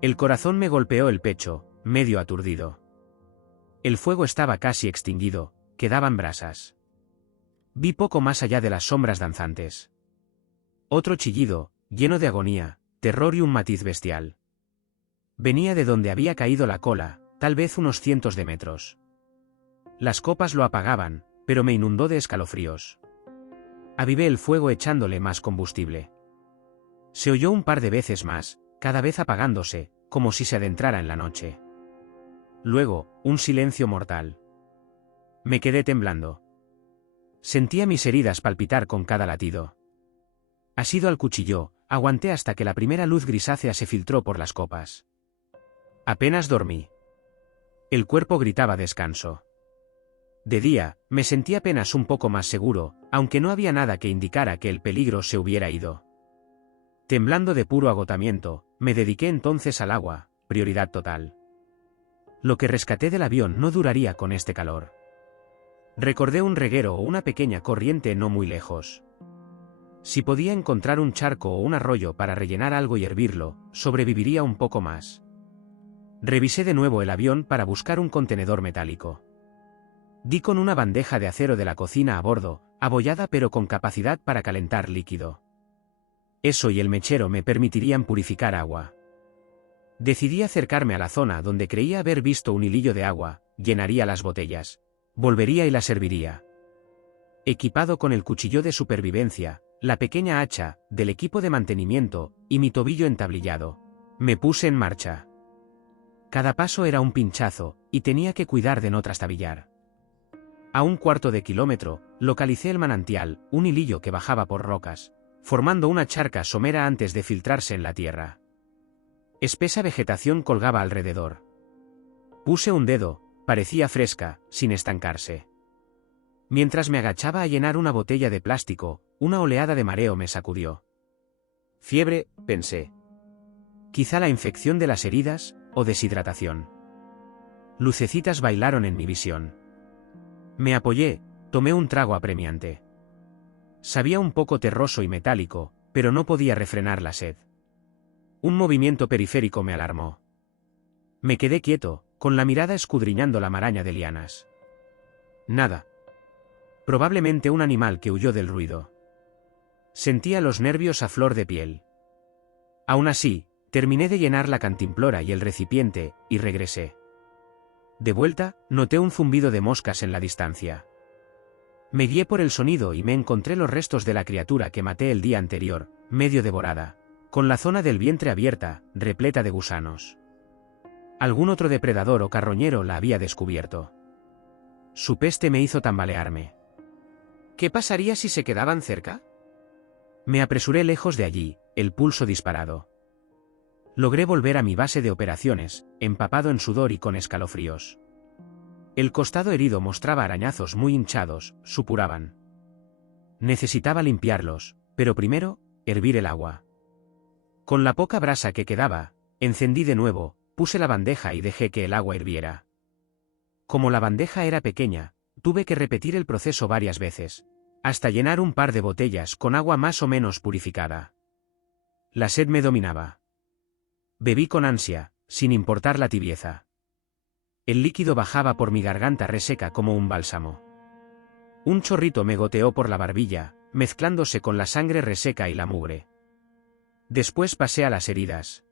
El corazón me golpeó el pecho, medio aturdido. El fuego estaba casi extinguido, quedaban brasas. Vi poco más allá de las sombras danzantes. Otro chillido, lleno de agonía, terror y un matiz bestial. Venía de donde había caído la cola, tal vez unos cientos de metros. Las copas lo apagaban, pero me inundó de escalofríos. Avivé el fuego echándole más combustible. Se oyó un par de veces más, cada vez apagándose, como si se adentrara en la noche. Luego, un silencio mortal. Me quedé temblando. Sentía mis heridas palpitar con cada latido. Asido al cuchillo, aguanté hasta que la primera luz grisácea se filtró por las copas. Apenas dormí. El cuerpo gritaba descanso. De día, me sentí apenas un poco más seguro, aunque no había nada que indicara que el peligro se hubiera ido. Temblando de puro agotamiento, me dediqué entonces al agua, prioridad total. Lo que rescaté del avión no duraría con este calor. Recordé un reguero o una pequeña corriente no muy lejos. Si podía encontrar un charco o un arroyo para rellenar algo y hervirlo, sobreviviría un poco más. Revisé de nuevo el avión para buscar un contenedor metálico. Di con una bandeja de acero de la cocina a bordo, abollada pero con capacidad para calentar líquido. Eso y el mechero me permitirían purificar agua. Decidí acercarme a la zona donde creía haber visto un hilillo de agua, llenaría las botellas. Volvería y la serviría. Equipado con el cuchillo de supervivencia, la pequeña hacha, del equipo de mantenimiento, y mi tobillo entablillado, me puse en marcha. Cada paso era un pinchazo, y tenía que cuidar de no trastabillar. A un cuarto de kilómetro, localicé el manantial, un hilillo que bajaba por rocas, formando una charca somera antes de filtrarse en la tierra. Espesa vegetación colgaba alrededor. Puse un dedo, parecía fresca, sin estancarse. Mientras me agachaba a llenar una botella de plástico, una oleada de mareo me sacudió. Fiebre, pensé. Quizá la infección de las heridas, o deshidratación. Lucecitas bailaron en mi visión. Me apoyé, tomé un trago apremiante. Sabía un poco terroso y metálico, pero no podía refrenar la sed. Un movimiento periférico me alarmó. Me quedé quieto, con la mirada escudriñando la maraña de lianas. Nada. Probablemente un animal que huyó del ruido. Sentía los nervios a flor de piel. Aún así, terminé de llenar la cantimplora y el recipiente, y regresé. De vuelta, noté un zumbido de moscas en la distancia. Me guié por el sonido y me encontré los restos de la criatura que maté el día anterior, medio devorada, con la zona del vientre abierta, repleta de gusanos. Algún otro depredador o carroñero la había descubierto. Su peste me hizo tambalearme. ¿Qué pasaría si se quedaban cerca? Me apresuré lejos de allí, el pulso disparado. Logré volver a mi base de operaciones, empapado en sudor y con escalofríos. El costado herido mostraba arañazos muy hinchados, supuraban. Necesitaba limpiarlos, pero primero, hervir el agua. Con la poca brasa que quedaba, encendí de nuevo, puse la bandeja y dejé que el agua hirviera. Como la bandeja era pequeña, tuve que repetir el proceso varias veces, hasta llenar un par de botellas con agua más o menos purificada. La sed me dominaba. Bebí con ansia, sin importar la tibieza. El líquido bajaba por mi garganta reseca como un bálsamo. Un chorrito me goteó por la barbilla, mezclándose con la sangre reseca y la mugre. Después pasé a las heridas.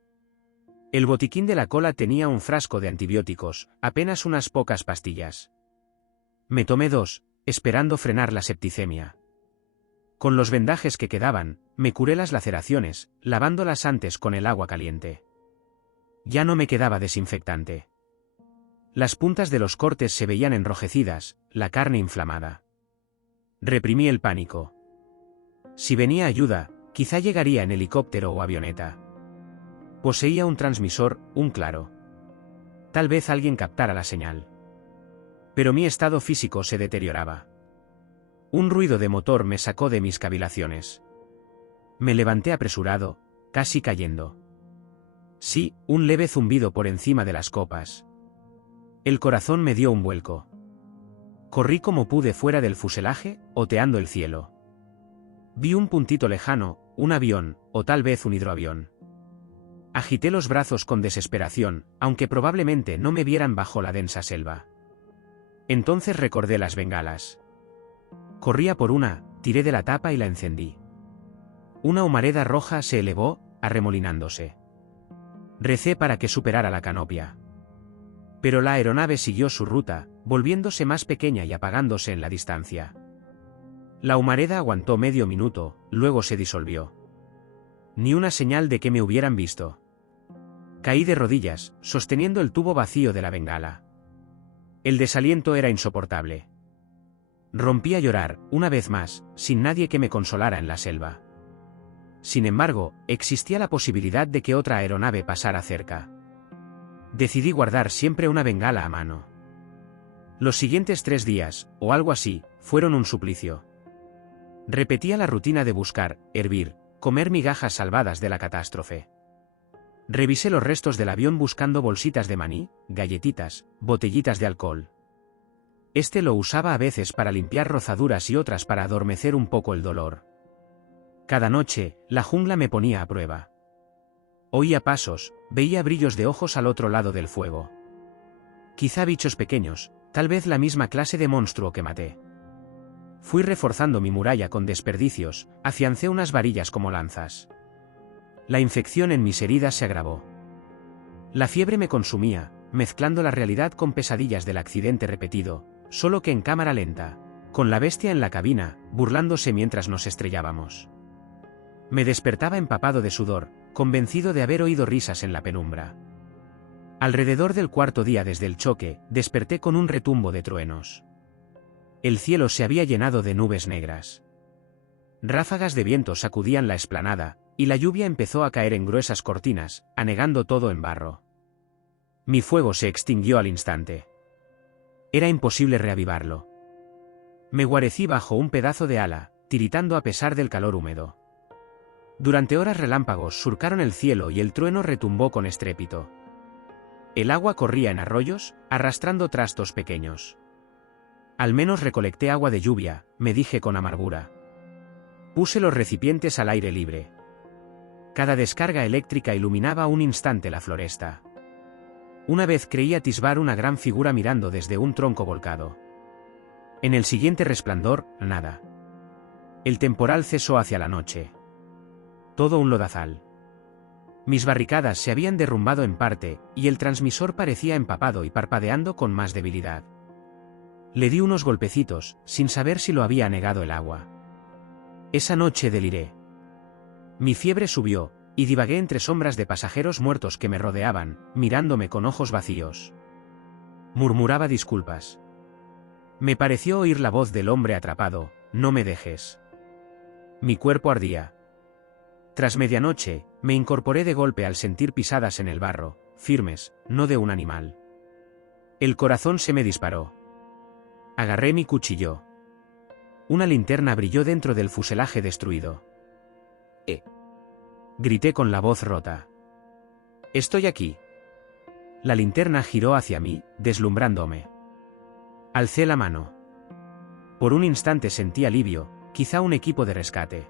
El botiquín de la cola tenía un frasco de antibióticos, apenas unas pocas pastillas. Me tomé 2, esperando frenar la septicemia. Con los vendajes que quedaban, me curé las laceraciones, lavándolas antes con el agua caliente. Ya no me quedaba desinfectante. Las puntas de los cortes se veían enrojecidas, la carne inflamada. Reprimí el pánico. Si venía ayuda, quizá llegaría en helicóptero o avioneta. Poseía un transmisor, un claro. Tal vez alguien captara la señal. Pero mi estado físico se deterioraba. Un ruido de motor me sacó de mis cavilaciones. Me levanté apresurado, casi cayendo. Sí, un leve zumbido por encima de las copas. El corazón me dio un vuelco. Corrí como pude fuera del fuselaje, oteando el cielo. Vi un puntito lejano, un avión, o tal vez un hidroavión. Agité los brazos con desesperación, aunque probablemente no me vieran bajo la densa selva. Entonces recordé las bengalas. Corrí a por una, tiré de la tapa y la encendí. Una humareda roja se elevó, arremolinándose. Recé para que superara la canopia. Pero la aeronave siguió su ruta, volviéndose más pequeña y apagándose en la distancia. La humareda aguantó medio minuto, luego se disolvió. Ni una señal de que me hubieran visto. Caí de rodillas, sosteniendo el tubo vacío de la bengala. El desaliento era insoportable. Rompí a llorar, una vez más, sin nadie que me consolara en la selva. Sin embargo, existía la posibilidad de que otra aeronave pasara cerca. Decidí guardar siempre una bengala a mano. Los siguientes 3 días, o algo así, fueron un suplicio. Repetía la rutina de buscar, hervir, comer migajas salvadas de la catástrofe. Revisé los restos del avión buscando bolsitas de maní, galletitas, botellitas de alcohol. Este lo usaba a veces para limpiar rozaduras y otras para adormecer un poco el dolor. Cada noche, la jungla me ponía a prueba. Oía pasos, veía brillos de ojos al otro lado del fuego. Quizá bichos pequeños, tal vez la misma clase de monstruo que maté. Fui reforzando mi muralla con desperdicios, afiancé unas varillas como lanzas. La infección en mis heridas se agravó. La fiebre me consumía, mezclando la realidad con pesadillas del accidente repetido, solo que en cámara lenta, con la bestia en la cabina, burlándose mientras nos estrellábamos. Me despertaba empapado de sudor, convencido de haber oído risas en la penumbra. Alrededor del 4.º día desde el choque, desperté con un retumbo de truenos. El cielo se había llenado de nubes negras. Ráfagas de viento sacudían la explanada, y la lluvia empezó a caer en gruesas cortinas, anegando todo en barro. Mi fuego se extinguió al instante. Era imposible reavivarlo. Me guarecí bajo un pedazo de ala, tiritando a pesar del calor húmedo. Durante horas relámpagos surcaron el cielo y el trueno retumbó con estrépito. El agua corría en arroyos, arrastrando trastos pequeños. Al menos recolecté agua de lluvia, me dije con amargura. Puse los recipientes al aire libre. Cada descarga eléctrica iluminaba un instante la floresta. Una vez creí atisbar una gran figura mirando desde un tronco volcado. En el siguiente resplandor, nada. El temporal cesó hacia la noche. Todo un lodazal. Mis barricadas se habían derrumbado en parte, y el transmisor parecía empapado y parpadeando con más debilidad. Le di unos golpecitos, sin saber si lo había anegado el agua. Esa noche deliré. Mi fiebre subió, y divagué entre sombras de pasajeros muertos que me rodeaban, mirándome con ojos vacíos. Murmuraba disculpas. Me pareció oír la voz del hombre atrapado: no me dejes. Mi cuerpo ardía. Tras medianoche, me incorporé de golpe al sentir pisadas en el barro, firmes, no de un animal. El corazón se me disparó. Agarré mi cuchillo. Una linterna brilló dentro del fuselaje destruido. Grité con la voz rota. Estoy aquí. La linterna giró hacia mí, deslumbrándome. Alcé la mano. Por un instante sentí alivio, quizá un equipo de rescate.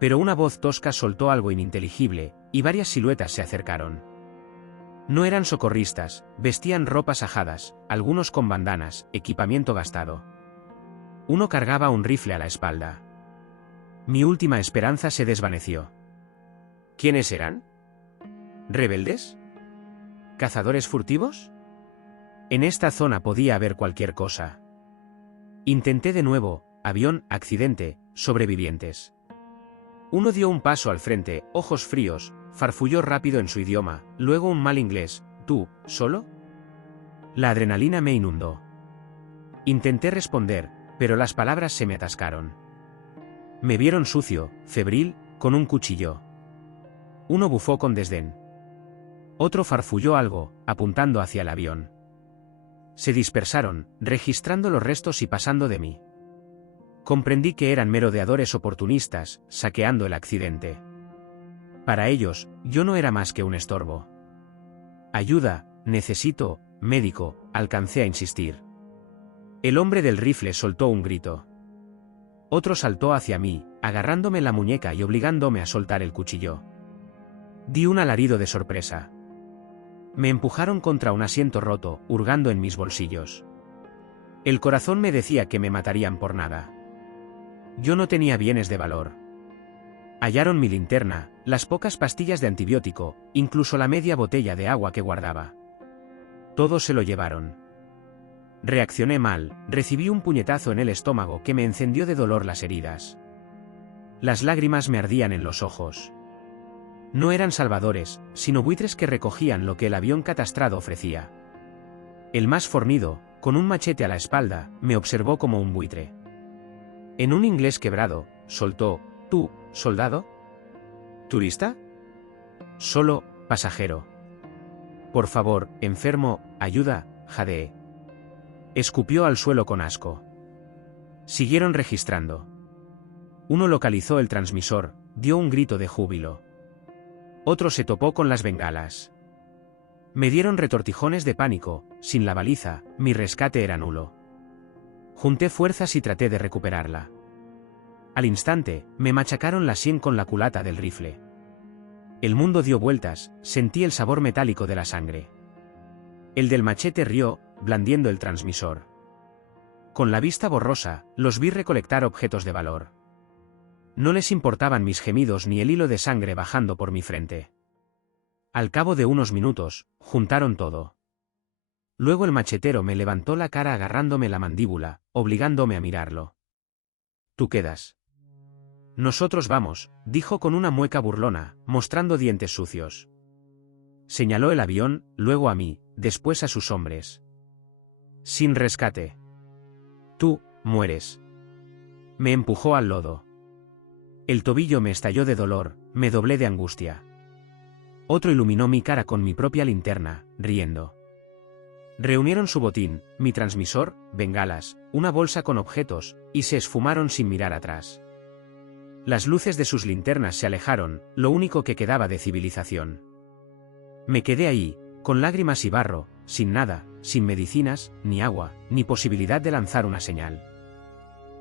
Pero una voz tosca soltó algo ininteligible, y varias siluetas se acercaron. No eran socorristas, vestían ropas ajadas, algunos con bandanas, equipamiento gastado. Uno cargaba un rifle a la espalda. Mi última esperanza se desvaneció. ¿Quiénes eran? ¿Rebeldes? ¿Cazadores furtivos? En esta zona podía haber cualquier cosa. Intenté de nuevo: avión, accidente, sobrevivientes. Uno dio un paso al frente, ojos fríos, farfulló rápido en su idioma, luego un mal inglés: ¿tú, solo? La adrenalina me inundó. Intenté responder, pero las palabras se me atascaron. Me vieron sucio, febril, con un cuchillo. Uno bufó con desdén. Otro farfulló algo, apuntando hacia el avión. Se dispersaron, registrando los restos y pasando de mí. Comprendí que eran merodeadores oportunistas, saqueando el accidente. Para ellos, yo no era más que un estorbo. Ayuda, necesito, médico, alcancé a insistir. El hombre del rifle soltó un grito. Otro saltó hacia mí, agarrándome la muñeca y obligándome a soltar el cuchillo. Di un alarido de sorpresa. Me empujaron contra un asiento roto, hurgando en mis bolsillos. El corazón me decía que me matarían por nada. Yo no tenía bienes de valor. Hallaron mi linterna, las pocas pastillas de antibiótico, incluso la media botella de agua que guardaba. Todo se lo llevaron. Reaccioné mal, recibí un puñetazo en el estómago que me encendió de dolor las heridas. Las lágrimas me ardían en los ojos. No eran salvadores, sino buitres que recogían lo que el avión catastrado ofrecía. El más fornido, con un machete a la espalda, me observó como un buitre. En un inglés quebrado, soltó: ¿Tú, soldado? ¿Turista? Solo, pasajero. Por favor, enfermo, ayuda, jadeé. Escupió al suelo con asco. Siguieron registrando. Uno localizó el transmisor, dio un grito de júbilo. Otro se topó con las bengalas. Me dieron retortijones de pánico, sin la baliza, mi rescate era nulo. Junté fuerzas y traté de recuperarla. Al instante, me machacaron la sien con la culata del rifle. El mundo dio vueltas, sentí el sabor metálico de la sangre. El del machete rió, blandiendo el transmisor. Con la vista borrosa, los vi recolectar objetos de valor. No les importaban mis gemidos ni el hilo de sangre bajando por mi frente. Al cabo de unos minutos, juntaron todo. Luego el machetero me levantó la cara agarrándome la mandíbula, obligándome a mirarlo. Tú quedas. Nosotros vamos, dijo con una mueca burlona, mostrando dientes sucios. Señaló el avión, luego a mí, después a sus hombres. Sin rescate. Tú, mueres. Me empujó al lodo. El tobillo me estalló de dolor, me doblé de angustia. Otro iluminó mi cara con mi propia linterna, riendo. Reunieron su botín, mi transmisor, bengalas, una bolsa con objetos, y se esfumaron sin mirar atrás. Las luces de sus linternas se alejaron, lo único que quedaba de civilización. Me quedé ahí, con lágrimas y barro, sin nada, sin medicinas, ni agua, ni posibilidad de lanzar una señal.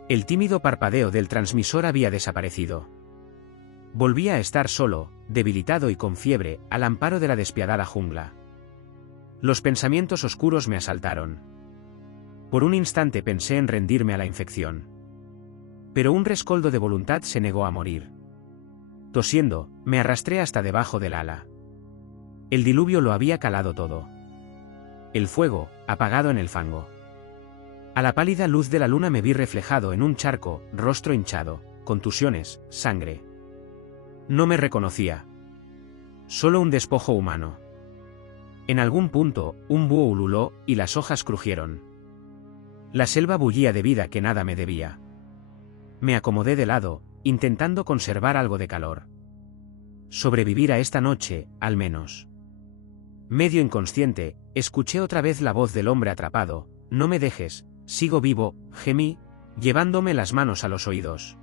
El tímido parpadeo del transmisor había desaparecido. Volvía a estar solo, debilitado y con fiebre, al amparo de la despiadada jungla. Los pensamientos oscuros me asaltaron. Por un instante pensé en rendirme a la infección. Pero un rescoldo de voluntad se negó a morir. Tosiendo, me arrastré hasta debajo del ala. El diluvio lo había calado todo. El fuego, apagado en el fango. A la pálida luz de la luna me vi reflejado en un charco, rostro hinchado, contusiones, sangre. No me reconocía. Solo un despojo humano. En algún punto, un búho ululó, y las hojas crujieron. La selva bullía de vida que nada me debía. Me acomodé de lado, intentando conservar algo de calor. Sobrevivir a esta noche, al menos. Medio inconsciente, escuché otra vez la voz del hombre atrapado: no me dejes, sigo vivo, gemí, llevándome las manos a los oídos.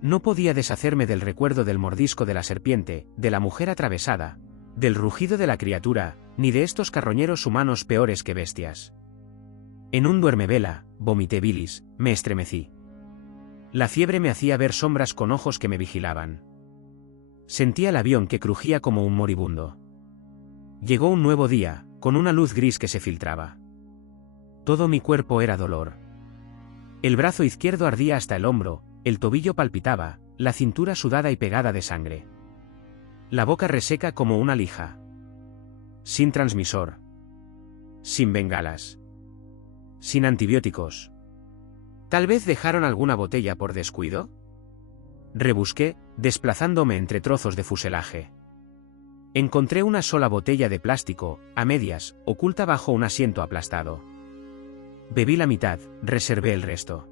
No podía deshacerme del recuerdo del mordisco de la serpiente, de la mujer atravesada, del rugido de la criatura, ni de estos carroñeros humanos peores que bestias. En un duermevela, vomité bilis, me estremecí. La fiebre me hacía ver sombras con ojos que me vigilaban. Sentía el avión que crujía como un moribundo. Llegó un nuevo día, con una luz gris que se filtraba. Todo mi cuerpo era dolor. El brazo izquierdo ardía hasta el hombro, el tobillo palpitaba, la cintura sudada y pegada de sangre. La boca reseca como una lija. Sin transmisor. Sin bengalas. Sin antibióticos. ¿Tal vez dejaron alguna botella por descuido? Rebusqué, desplazándome entre trozos de fuselaje. Encontré una sola botella de plástico, a medias, oculta bajo un asiento aplastado. Bebí la mitad, reservé el resto.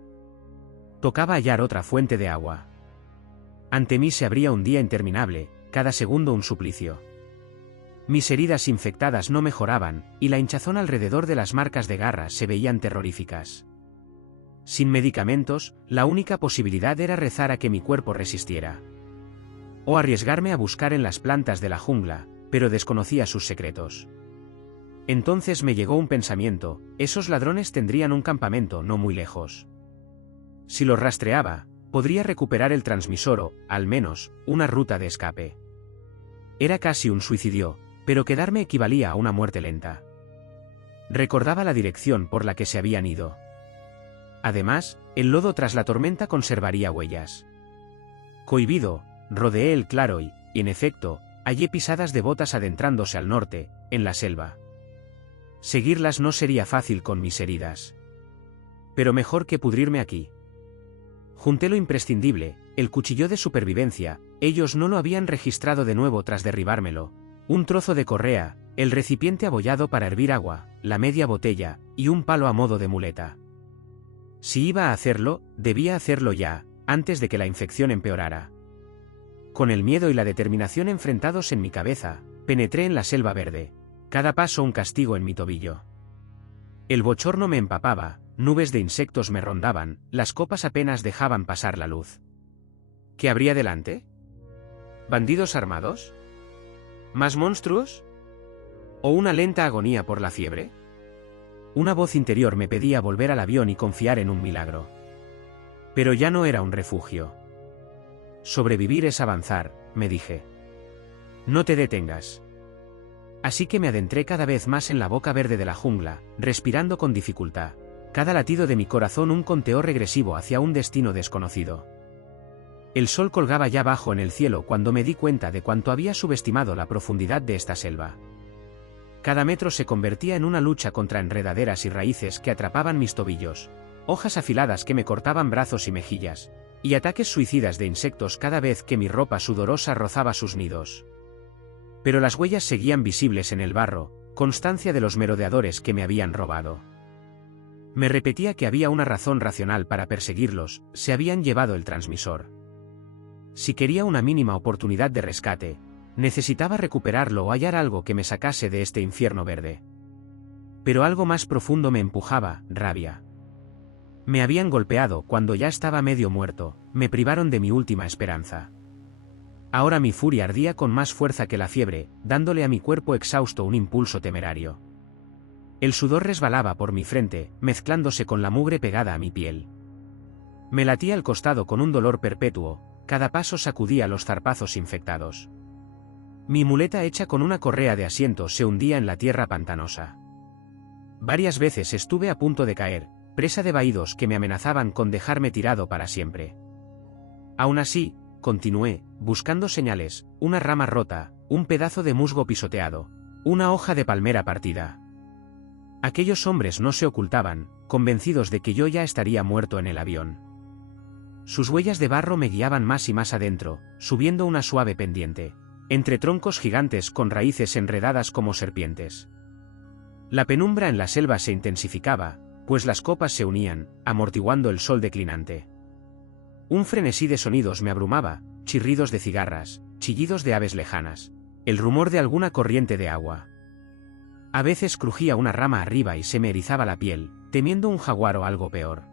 Tocaba hallar otra fuente de agua. Ante mí se abría un día interminable, cada segundo un suplicio. Mis heridas infectadas no mejoraban, y la hinchazón alrededor de las marcas de garras se veían terroríficas. Sin medicamentos, la única posibilidad era rezar a que mi cuerpo resistiera. O arriesgarme a buscar en las plantas de la jungla, pero desconocía sus secretos. Entonces me llegó un pensamiento: esos ladrones tendrían un campamento no muy lejos. Si los rastreaba, podría recuperar el transmisor o, al menos, una ruta de escape. Era casi un suicidio, pero quedarme equivalía a una muerte lenta. Recordaba la dirección por la que se habían ido. Además, el lodo tras la tormenta conservaría huellas. Cohibido, rodeé el claro y, en efecto, hallé pisadas de botas adentrándose al norte, en la selva. Seguirlas no sería fácil con mis heridas. Pero mejor que pudrirme aquí. Junté lo imprescindible, el cuchillo de supervivencia. Ellos no lo habían registrado de nuevo tras derribármelo. Un trozo de correa, el recipiente abollado para hervir agua, la media botella, y un palo a modo de muleta. Si iba a hacerlo, debía hacerlo ya, antes de que la infección empeorara. Con el miedo y la determinación enfrentados en mi cabeza, penetré en la selva verde. Cada paso un castigo en mi tobillo. El bochorno me empapaba, nubes de insectos me rondaban, las copas apenas dejaban pasar la luz. ¿Qué habría delante? ¿Bandidos armados? ¿Más monstruos? ¿O una lenta agonía por la fiebre? Una voz interior me pedía volver al avión y confiar en un milagro. Pero ya no era un refugio. Sobrevivir es avanzar, me dije. No te detengas. Así que me adentré cada vez más en la boca verde de la jungla, respirando con dificultad. Cada latido de mi corazón un conteo regresivo hacia un destino desconocido. El sol colgaba ya bajo en el cielo cuando me di cuenta de cuánto había subestimado la profundidad de esta selva. Cada metro se convertía en una lucha contra enredaderas y raíces que atrapaban mis tobillos, hojas afiladas que me cortaban brazos y mejillas, y ataques suicidas de insectos cada vez que mi ropa sudorosa rozaba sus nidos. Pero las huellas seguían visibles en el barro, constancia de los merodeadores que me habían robado. Me repetía que había una razón racional para perseguirlos: se habían llevado el transmisor. Si quería una mínima oportunidad de rescate, necesitaba recuperarlo o hallar algo que me sacase de este infierno verde. Pero algo más profundo me empujaba: rabia. Me habían golpeado cuando ya estaba medio muerto, me privaron de mi última esperanza. Ahora mi furia ardía con más fuerza que la fiebre, dándole a mi cuerpo exhausto un impulso temerario. El sudor resbalaba por mi frente, mezclándose con la mugre pegada a mi piel. Me latía el costado con un dolor perpetuo, cada paso sacudía los zarpazos infectados. Mi muleta hecha con una correa de asiento se hundía en la tierra pantanosa. Varias veces estuve a punto de caer, presa de vahidos que me amenazaban con dejarme tirado para siempre. Aún así, continué, buscando señales: una rama rota, un pedazo de musgo pisoteado, una hoja de palmera partida. Aquellos hombres no se ocultaban, convencidos de que yo ya estaría muerto en el avión. Sus huellas de barro me guiaban más y más adentro, subiendo una suave pendiente, entre troncos gigantes con raíces enredadas como serpientes. La penumbra en la selva se intensificaba, pues las copas se unían, amortiguando el sol declinante. Un frenesí de sonidos me abrumaba: chirridos de cigarras, chillidos de aves lejanas, el rumor de alguna corriente de agua. A veces crujía una rama arriba y se me erizaba la piel, temiendo un jaguar o algo peor.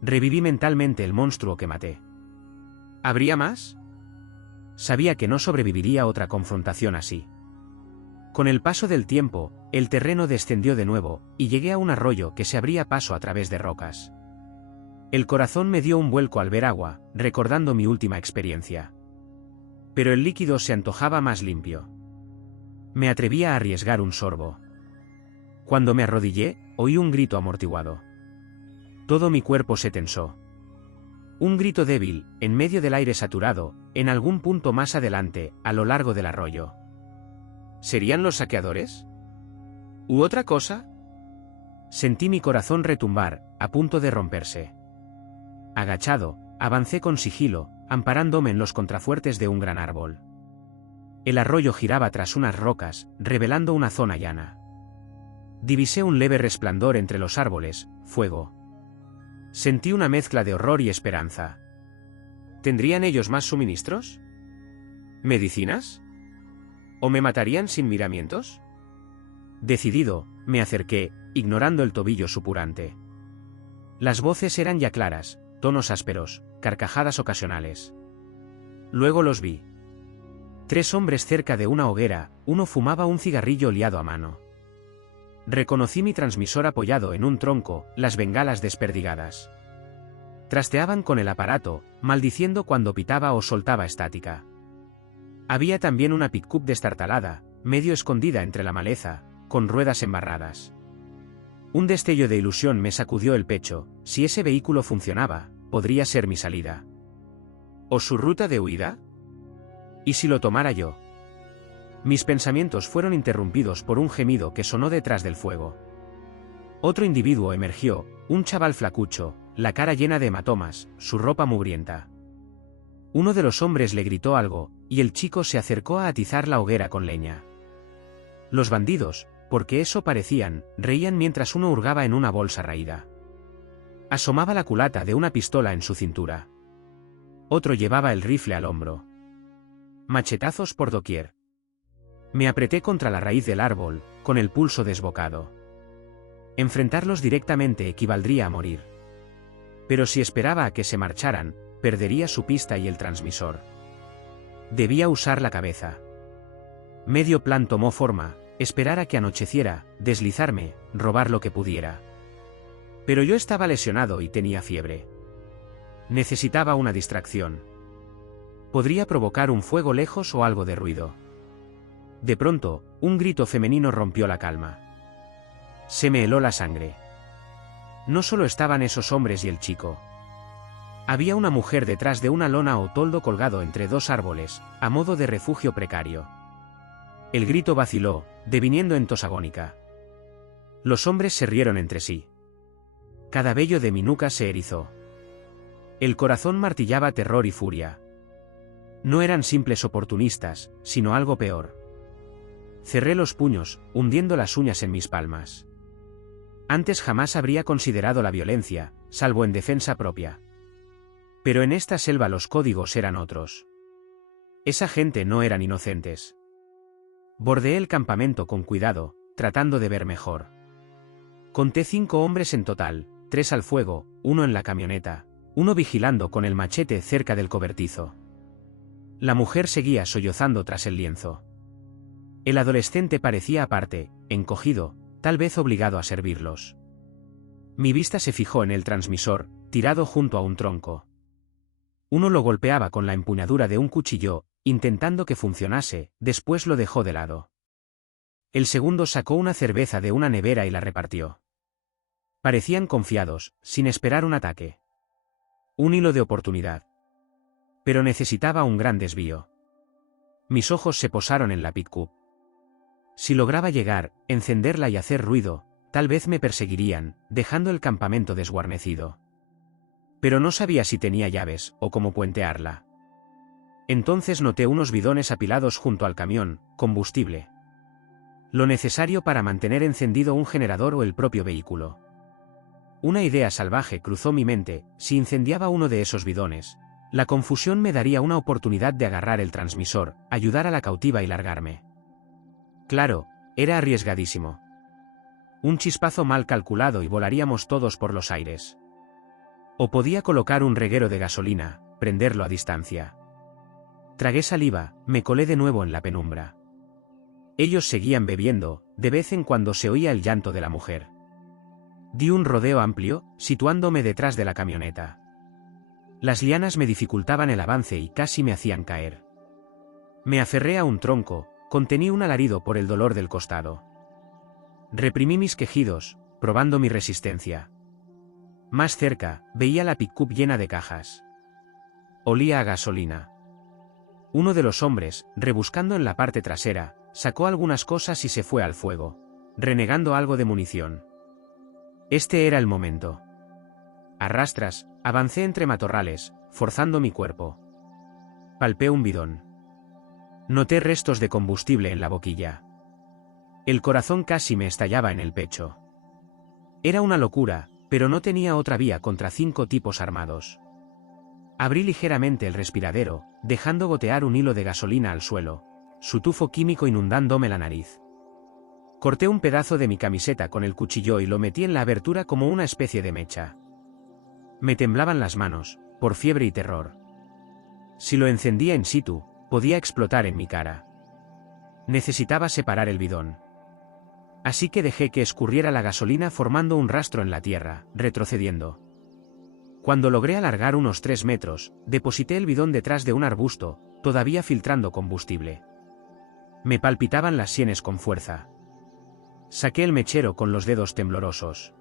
Reviví mentalmente el monstruo que maté. ¿Habría más? Sabía que no sobreviviría a otra confrontación así. Con el paso del tiempo, el terreno descendió de nuevo, y llegué a un arroyo que se abría paso a través de rocas. El corazón me dio un vuelco al ver agua, recordando mi última experiencia. Pero el líquido se antojaba más limpio. Me atrevía a arriesgar un sorbo. Cuando me arrodillé, oí un grito amortiguado. Todo mi cuerpo se tensó. Un grito débil, en medio del aire saturado, en algún punto más adelante, a lo largo del arroyo. ¿Serían los saqueadores? ¿U otra cosa? Sentí mi corazón retumbar, a punto de romperse. Agachado, avancé con sigilo, amparándome en los contrafuertes de un gran árbol. El arroyo giraba tras unas rocas, revelando una zona llana. Divisé un leve resplandor entre los árboles: fuego. Sentí una mezcla de horror y esperanza. ¿Tendrían ellos más suministros? ¿Medicinas? ¿O me matarían sin miramientos? Decidido, me acerqué, ignorando el tobillo supurante. Las voces eran ya claras, tonos ásperos, carcajadas ocasionales. Luego los vi. 3 hombres cerca de una hoguera, uno fumaba un cigarrillo liado a mano. Reconocí mi transmisor apoyado en un tronco, las bengalas desperdigadas. Trasteaban con el aparato, maldiciendo cuando pitaba o soltaba estática. Había también una pick-up destartalada, medio escondida entre la maleza, con ruedas embarradas. Un destello de ilusión me sacudió el pecho. Si ese vehículo funcionaba, podría ser mi salida. ¿O su ruta de huida? ¿Y si lo tomara yo? Mis pensamientos fueron interrumpidos por un gemido que sonó detrás del fuego. Otro individuo emergió, un chaval flacucho, la cara llena de hematomas, su ropa mugrienta. Uno de los hombres le gritó algo, y el chico se acercó a atizar la hoguera con leña. Los bandidos, porque eso parecían, reían mientras uno hurgaba en una bolsa raída. Asomaba la culata de una pistola en su cintura. Otro llevaba el rifle al hombro. Machetazos por doquier. Me apreté contra la raíz del árbol, con el pulso desbocado. Enfrentarlos directamente equivaldría a morir. Pero si esperaba a que se marcharan, perdería su pista y el transmisor. Debía usar la cabeza. Medio plan tomó forma, esperar a que anocheciera, deslizarme, robar lo que pudiera. Pero yo estaba lesionado y tenía fiebre. Necesitaba una distracción. Podría provocar un fuego lejos o algo de ruido. De pronto, un grito femenino rompió la calma. Se me heló la sangre. No solo estaban esos hombres y el chico. Había una mujer detrás de una lona o toldo colgado entre 2 árboles, a modo de refugio precario. El grito vaciló, deviniendo en tos agónica. Los hombres se rieron entre sí. Cada vello de mi nuca se erizó. El corazón martillaba terror y furia. No eran simples oportunistas, sino algo peor. Cerré los puños, hundiendo las uñas en mis palmas. Antes jamás habría considerado la violencia, salvo en defensa propia. Pero en esta selva los códigos eran otros. Esa gente no eran inocentes. Bordeé el campamento con cuidado, tratando de ver mejor. Conté 5 hombres en total, 3 al fuego, 1 en la camioneta, 1 vigilando con el machete cerca del cobertizo. La mujer seguía sollozando tras el lienzo. El adolescente parecía aparte, encogido, tal vez obligado a servirlos. Mi vista se fijó en el transmisor, tirado junto a un tronco. Uno lo golpeaba con la empuñadura de un cuchillo, intentando que funcionase, después lo dejó de lado. El segundo sacó una cerveza de una nevera y la repartió. Parecían confiados, sin esperar un ataque. Un hilo de oportunidad. Pero necesitaba un gran desvío. Mis ojos se posaron en la pick-up. Si lograba llegar, encenderla y hacer ruido, tal vez me perseguirían, dejando el campamento desguarnecido. Pero no sabía si tenía llaves, o cómo puentearla. Entonces noté unos bidones apilados junto al camión, combustible. Lo necesario para mantener encendido un generador o el propio vehículo. Una idea salvaje cruzó mi mente: si incendiaba uno de esos bidones, la confusión me daría una oportunidad de agarrar el transmisor, ayudar a la cautiva y largarme. Claro, era arriesgadísimo. Un chispazo mal calculado y volaríamos todos por los aires. O podía colocar un reguero de gasolina, prenderlo a distancia. Tragué saliva, me colé de nuevo en la penumbra. Ellos seguían bebiendo, de vez en cuando se oía el llanto de la mujer. Di un rodeo amplio, situándome detrás de la camioneta. Las lianas me dificultaban el avance y casi me hacían caer. Me aferré a un tronco, contení un alarido por el dolor del costado. Reprimí mis quejidos, probando mi resistencia. Más cerca, veía la pick-up llena de cajas. Olía a gasolina. Uno de los hombres, rebuscando en la parte trasera, sacó algunas cosas y se fue al fuego, renegando algo de munición. Este era el momento. A rastras, avancé entre matorrales, forzando mi cuerpo. Palpé un bidón. Noté restos de combustible en la boquilla. El corazón casi me estallaba en el pecho. Era una locura, pero no tenía otra vía contra 5 tipos armados. Abrí ligeramente el respiradero, dejando gotear un hilo de gasolina al suelo, su tufo químico inundándome la nariz. Corté un pedazo de mi camiseta con el cuchillo y lo metí en la abertura como una especie de mecha. Me temblaban las manos, por fiebre y terror. Si lo encendía in situ, podía explotar en mi cara. Necesitaba separar el bidón. Así que dejé que escurriera la gasolina formando un rastro en la tierra, retrocediendo. Cuando logré alargar unos 3 metros, deposité el bidón detrás de un arbusto, todavía filtrando combustible. Me palpitaban las sienes con fuerza. Saqué el mechero con los dedos temblorosos.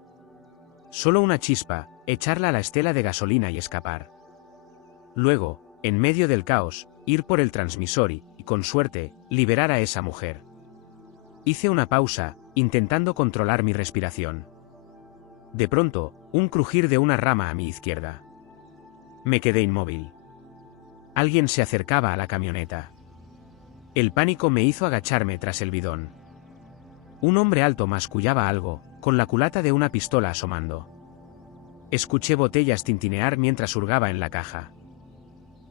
Solo una chispa, echarla a la estela de gasolina y escapar. Luego, en medio del caos, ir por el transmisor y, con suerte, liberar a esa mujer. Hice una pausa, intentando controlar mi respiración. De pronto, un crujir de una rama a mi izquierda. Me quedé inmóvil. Alguien se acercaba a la camioneta. El pánico me hizo agacharme tras el bidón. Un hombre alto mascullaba algo, con la culata de una pistola asomando. Escuché botellas tintinear mientras hurgaba en la caja.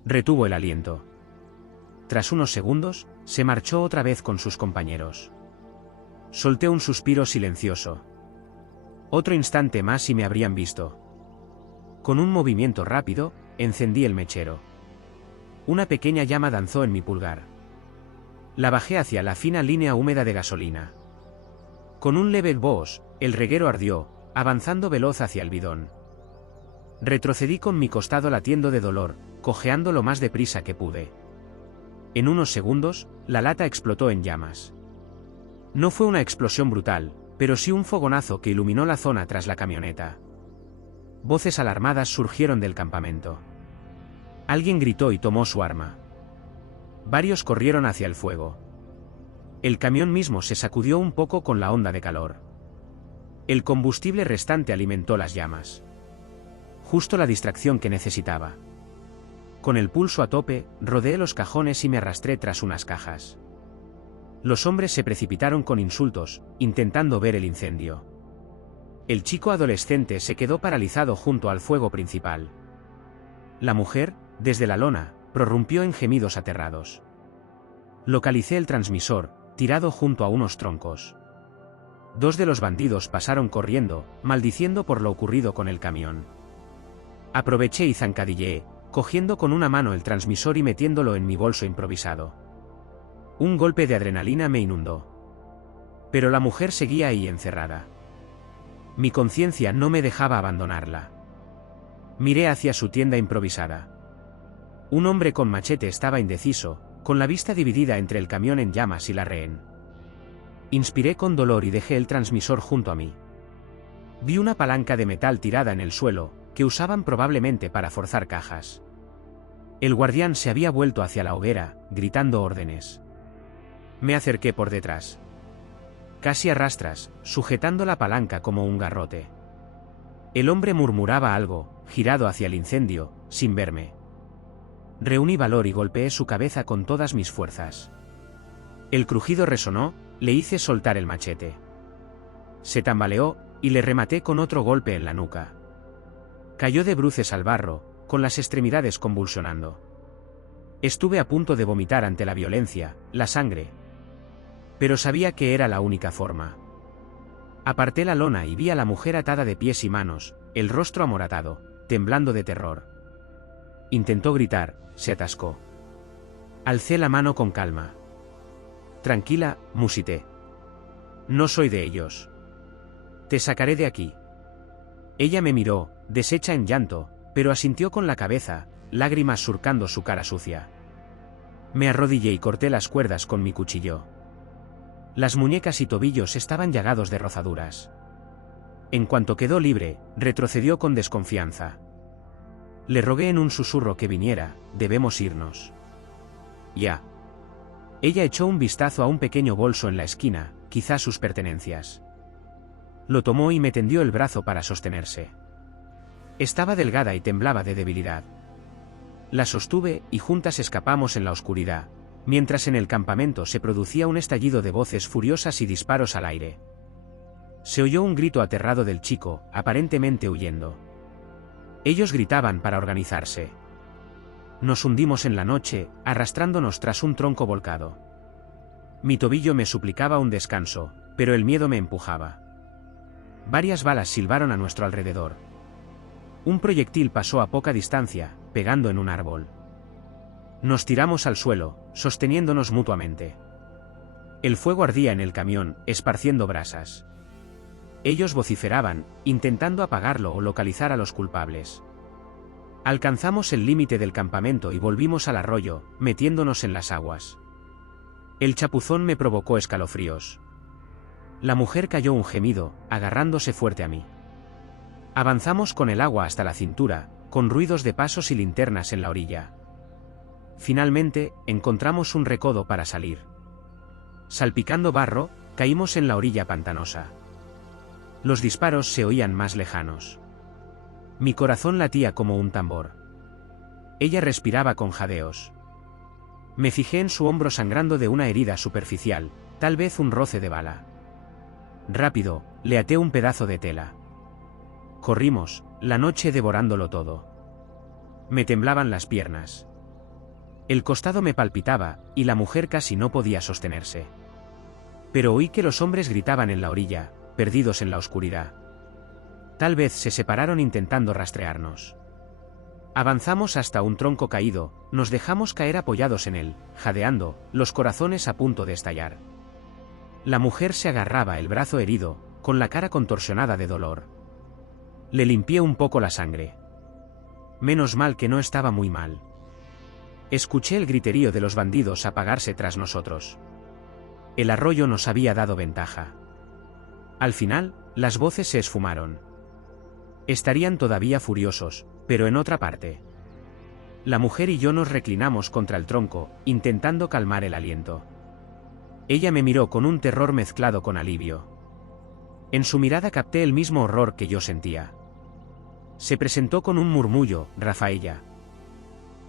Retuvo el aliento. Tras unos segundos, se marchó otra vez con sus compañeros. Solté un suspiro silencioso. Otro instante más y me habrían visto. Con un movimiento rápido, encendí el mechero. Una pequeña llama danzó en mi pulgar. La bajé hacia la fina línea húmeda de gasolina. Con un leve boos, el reguero ardió, avanzando veloz hacia el bidón. Retrocedí con mi costado latiendo de dolor, cojeando lo más deprisa que pude. En unos segundos, la lata explotó en llamas. No fue una explosión brutal, pero sí un fogonazo que iluminó la zona tras la camioneta. Voces alarmadas surgieron del campamento. Alguien gritó y tomó su arma. Varios corrieron hacia el fuego. El camión mismo se sacudió un poco con la onda de calor. El combustible restante alimentó las llamas. Justo la distracción que necesitaba. Con el pulso a tope, rodeé los cajones y me arrastré tras unas cajas. Los hombres se precipitaron con insultos, intentando ver el incendio. El chico adolescente se quedó paralizado junto al fuego principal. La mujer, desde la lona, prorrumpió en gemidos aterrados. Localicé el transmisor, tirado junto a unos troncos. 2 de los bandidos pasaron corriendo, maldiciendo por lo ocurrido con el camión. Aproveché y zancadilleé, cogiendo con una mano el transmisor y metiéndolo en mi bolso improvisado. Un golpe de adrenalina me inundó. Pero la mujer seguía ahí encerrada. Mi conciencia no me dejaba abandonarla. Miré hacia su tienda improvisada. Un hombre con machete estaba indeciso, con la vista dividida entre el camión en llamas y la rehén. Inspiré con dolor y dejé el transmisor junto a mí. Vi una palanca de metal tirada en el suelo, que usaban probablemente para forzar cajas. El guardián se había vuelto hacia la hoguera, gritando órdenes. Me acerqué por detrás. Casi a rastras, sujetando la palanca como un garrote. El hombre murmuraba algo, girado hacia el incendio, sin verme. Reuní valor y golpeé su cabeza con todas mis fuerzas. El crujido resonó, le hice soltar el machete. Se tambaleó, y le rematé con otro golpe en la nuca. Cayó de bruces al barro, con las extremidades convulsionando. Estuve a punto de vomitar ante la violencia, la sangre. Pero sabía que era la única forma. Aparté la lona y vi a la mujer atada de pies y manos, el rostro amoratado, temblando de terror. Intentó gritar, se atascó. Alcé la mano con calma. Tranquila, musité. No soy de ellos. Te sacaré de aquí. Ella me miró, deshecha en llanto, pero asintió con la cabeza, lágrimas surcando su cara sucia. Me arrodillé y corté las cuerdas con mi cuchillo. Las muñecas y tobillos estaban llagados de rozaduras. En cuanto quedó libre, retrocedió con desconfianza. Le rogué en un susurro que viniera, debemos irnos. Ya. Ella echó un vistazo a un pequeño bolso en la esquina, quizá sus pertenencias. Lo tomó y me tendió el brazo para sostenerse. Estaba delgada y temblaba de debilidad. La sostuve y juntas escapamos en la oscuridad, mientras en el campamento se producía un estallido de voces furiosas y disparos al aire. Se oyó un grito aterrado del chico, aparentemente huyendo. Ellos gritaban para organizarse. Nos hundimos en la noche, arrastrándonos tras un tronco volcado. Mi tobillo me suplicaba un descanso, pero el miedo me empujaba. Varias balas silbaron a nuestro alrededor. Un proyectil pasó a poca distancia, pegando en un árbol. Nos tiramos al suelo, sosteniéndonos mutuamente. El fuego ardía en el camión, esparciendo brasas. Ellos vociferaban, intentando apagarlo o localizar a los culpables. Alcanzamos el límite del campamento y volvimos al arroyo, metiéndonos en las aguas. El chapuzón me provocó escalofríos. La mujer cayó un gemido, agarrándose fuerte a mí. Avanzamos con el agua hasta la cintura, con ruidos de pasos y linternas en la orilla. Finalmente, encontramos un recodo para salir. Salpicando barro, caímos en la orilla pantanosa. Los disparos se oían más lejanos. Mi corazón latía como un tambor. Ella respiraba con jadeos. Me fijé en su hombro sangrando de una herida superficial, tal vez un roce de bala. Rápido, le até un pedazo de tela. Corrimos, la noche devorándolo todo. Me temblaban las piernas. El costado me palpitaba, y la mujer casi no podía sostenerse. Pero oí que los hombres gritaban en la orilla, perdidos en la oscuridad. Tal vez se separaron intentando rastrearnos. Avanzamos hasta un tronco caído, nos dejamos caer apoyados en él, jadeando, los corazones a punto de estallar. La mujer se agarraba el brazo herido, con la cara contorsionada de dolor. Le limpié un poco la sangre. Menos mal que no estaba muy mal. Escuché el griterío de los bandidos apagarse tras nosotros. El arroyo nos había dado ventaja. Al final, las voces se esfumaron. Estarían todavía furiosos, pero en otra parte. La mujer y yo nos reclinamos contra el tronco, intentando calmar el aliento. Ella me miró con un terror mezclado con alivio. En su mirada capté el mismo horror que yo sentía. Se presentó con un murmullo, Rafaela.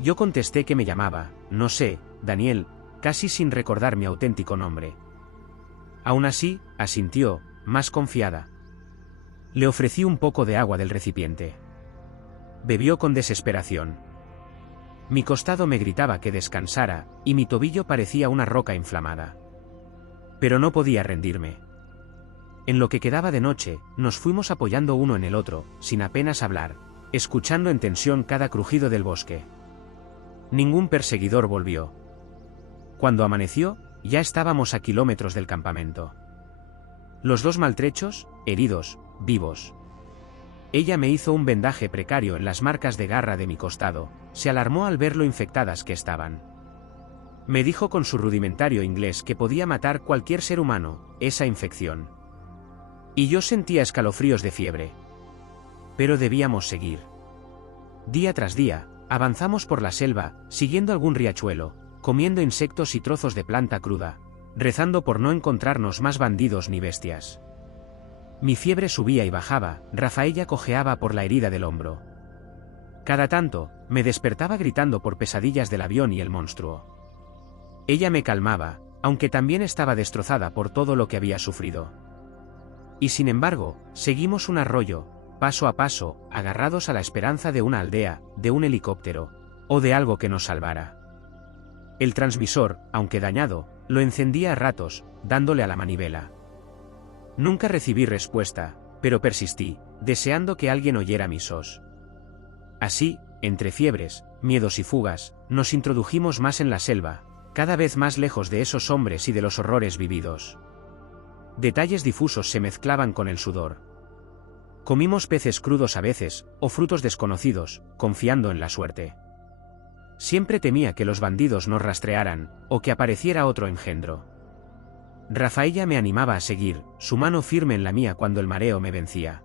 Yo contesté que me llamaba, no sé, Daniel, casi sin recordar mi auténtico nombre. Aún así, asintió, más confiada. Le ofrecí un poco de agua del recipiente. Bebió con desesperación. Mi costado me gritaba que descansara, y mi tobillo parecía una roca inflamada. Pero no podía rendirme. En lo que quedaba de noche, nos fuimos apoyando uno en el otro, sin apenas hablar, escuchando en tensión cada crujido del bosque. Ningún perseguidor volvió. Cuando amaneció, ya estábamos a kilómetros del campamento. Los dos maltrechos, heridos, vivos. Ella me hizo un vendaje precario en las marcas de garra de mi costado, se alarmó al ver lo infectadas que estaban. Me dijo con su rudimentario inglés que podía matar cualquier ser humano, esa infección. Y yo sentía escalofríos de fiebre. Pero debíamos seguir. Día tras día, avanzamos por la selva, siguiendo algún riachuelo, comiendo insectos y trozos de planta cruda, rezando por no encontrarnos más bandidos ni bestias. Mi fiebre subía y bajaba, Rafaela cojeaba por la herida del hombro. Cada tanto, me despertaba gritando por pesadillas del avión y el monstruo. Ella me calmaba, aunque también estaba destrozada por todo lo que había sufrido. Y sin embargo, seguimos un arroyo, paso a paso, agarrados a la esperanza de una aldea, de un helicóptero, o de algo que nos salvara. El transmisor, aunque dañado, lo encendía a ratos, dándole a la manivela. Nunca recibí respuesta, pero persistí, deseando que alguien oyera mi sos. Así, entre fiebres, miedos y fugas, nos introdujimos más en la selva, cada vez más lejos de esos hombres y de los horrores vividos. Detalles difusos se mezclaban con el sudor. Comimos peces crudos a veces, o frutos desconocidos, confiando en la suerte. Siempre temía que los bandidos nos rastrearan, o que apareciera otro engendro. Rafaela me animaba a seguir, su mano firme en la mía cuando el mareo me vencía.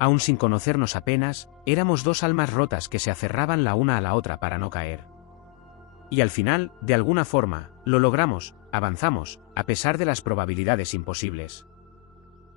Aún sin conocernos apenas, éramos dos almas rotas que se aferraban la una a la otra para no caer. Y al final, de alguna forma, lo logramos, avanzamos, a pesar de las probabilidades imposibles.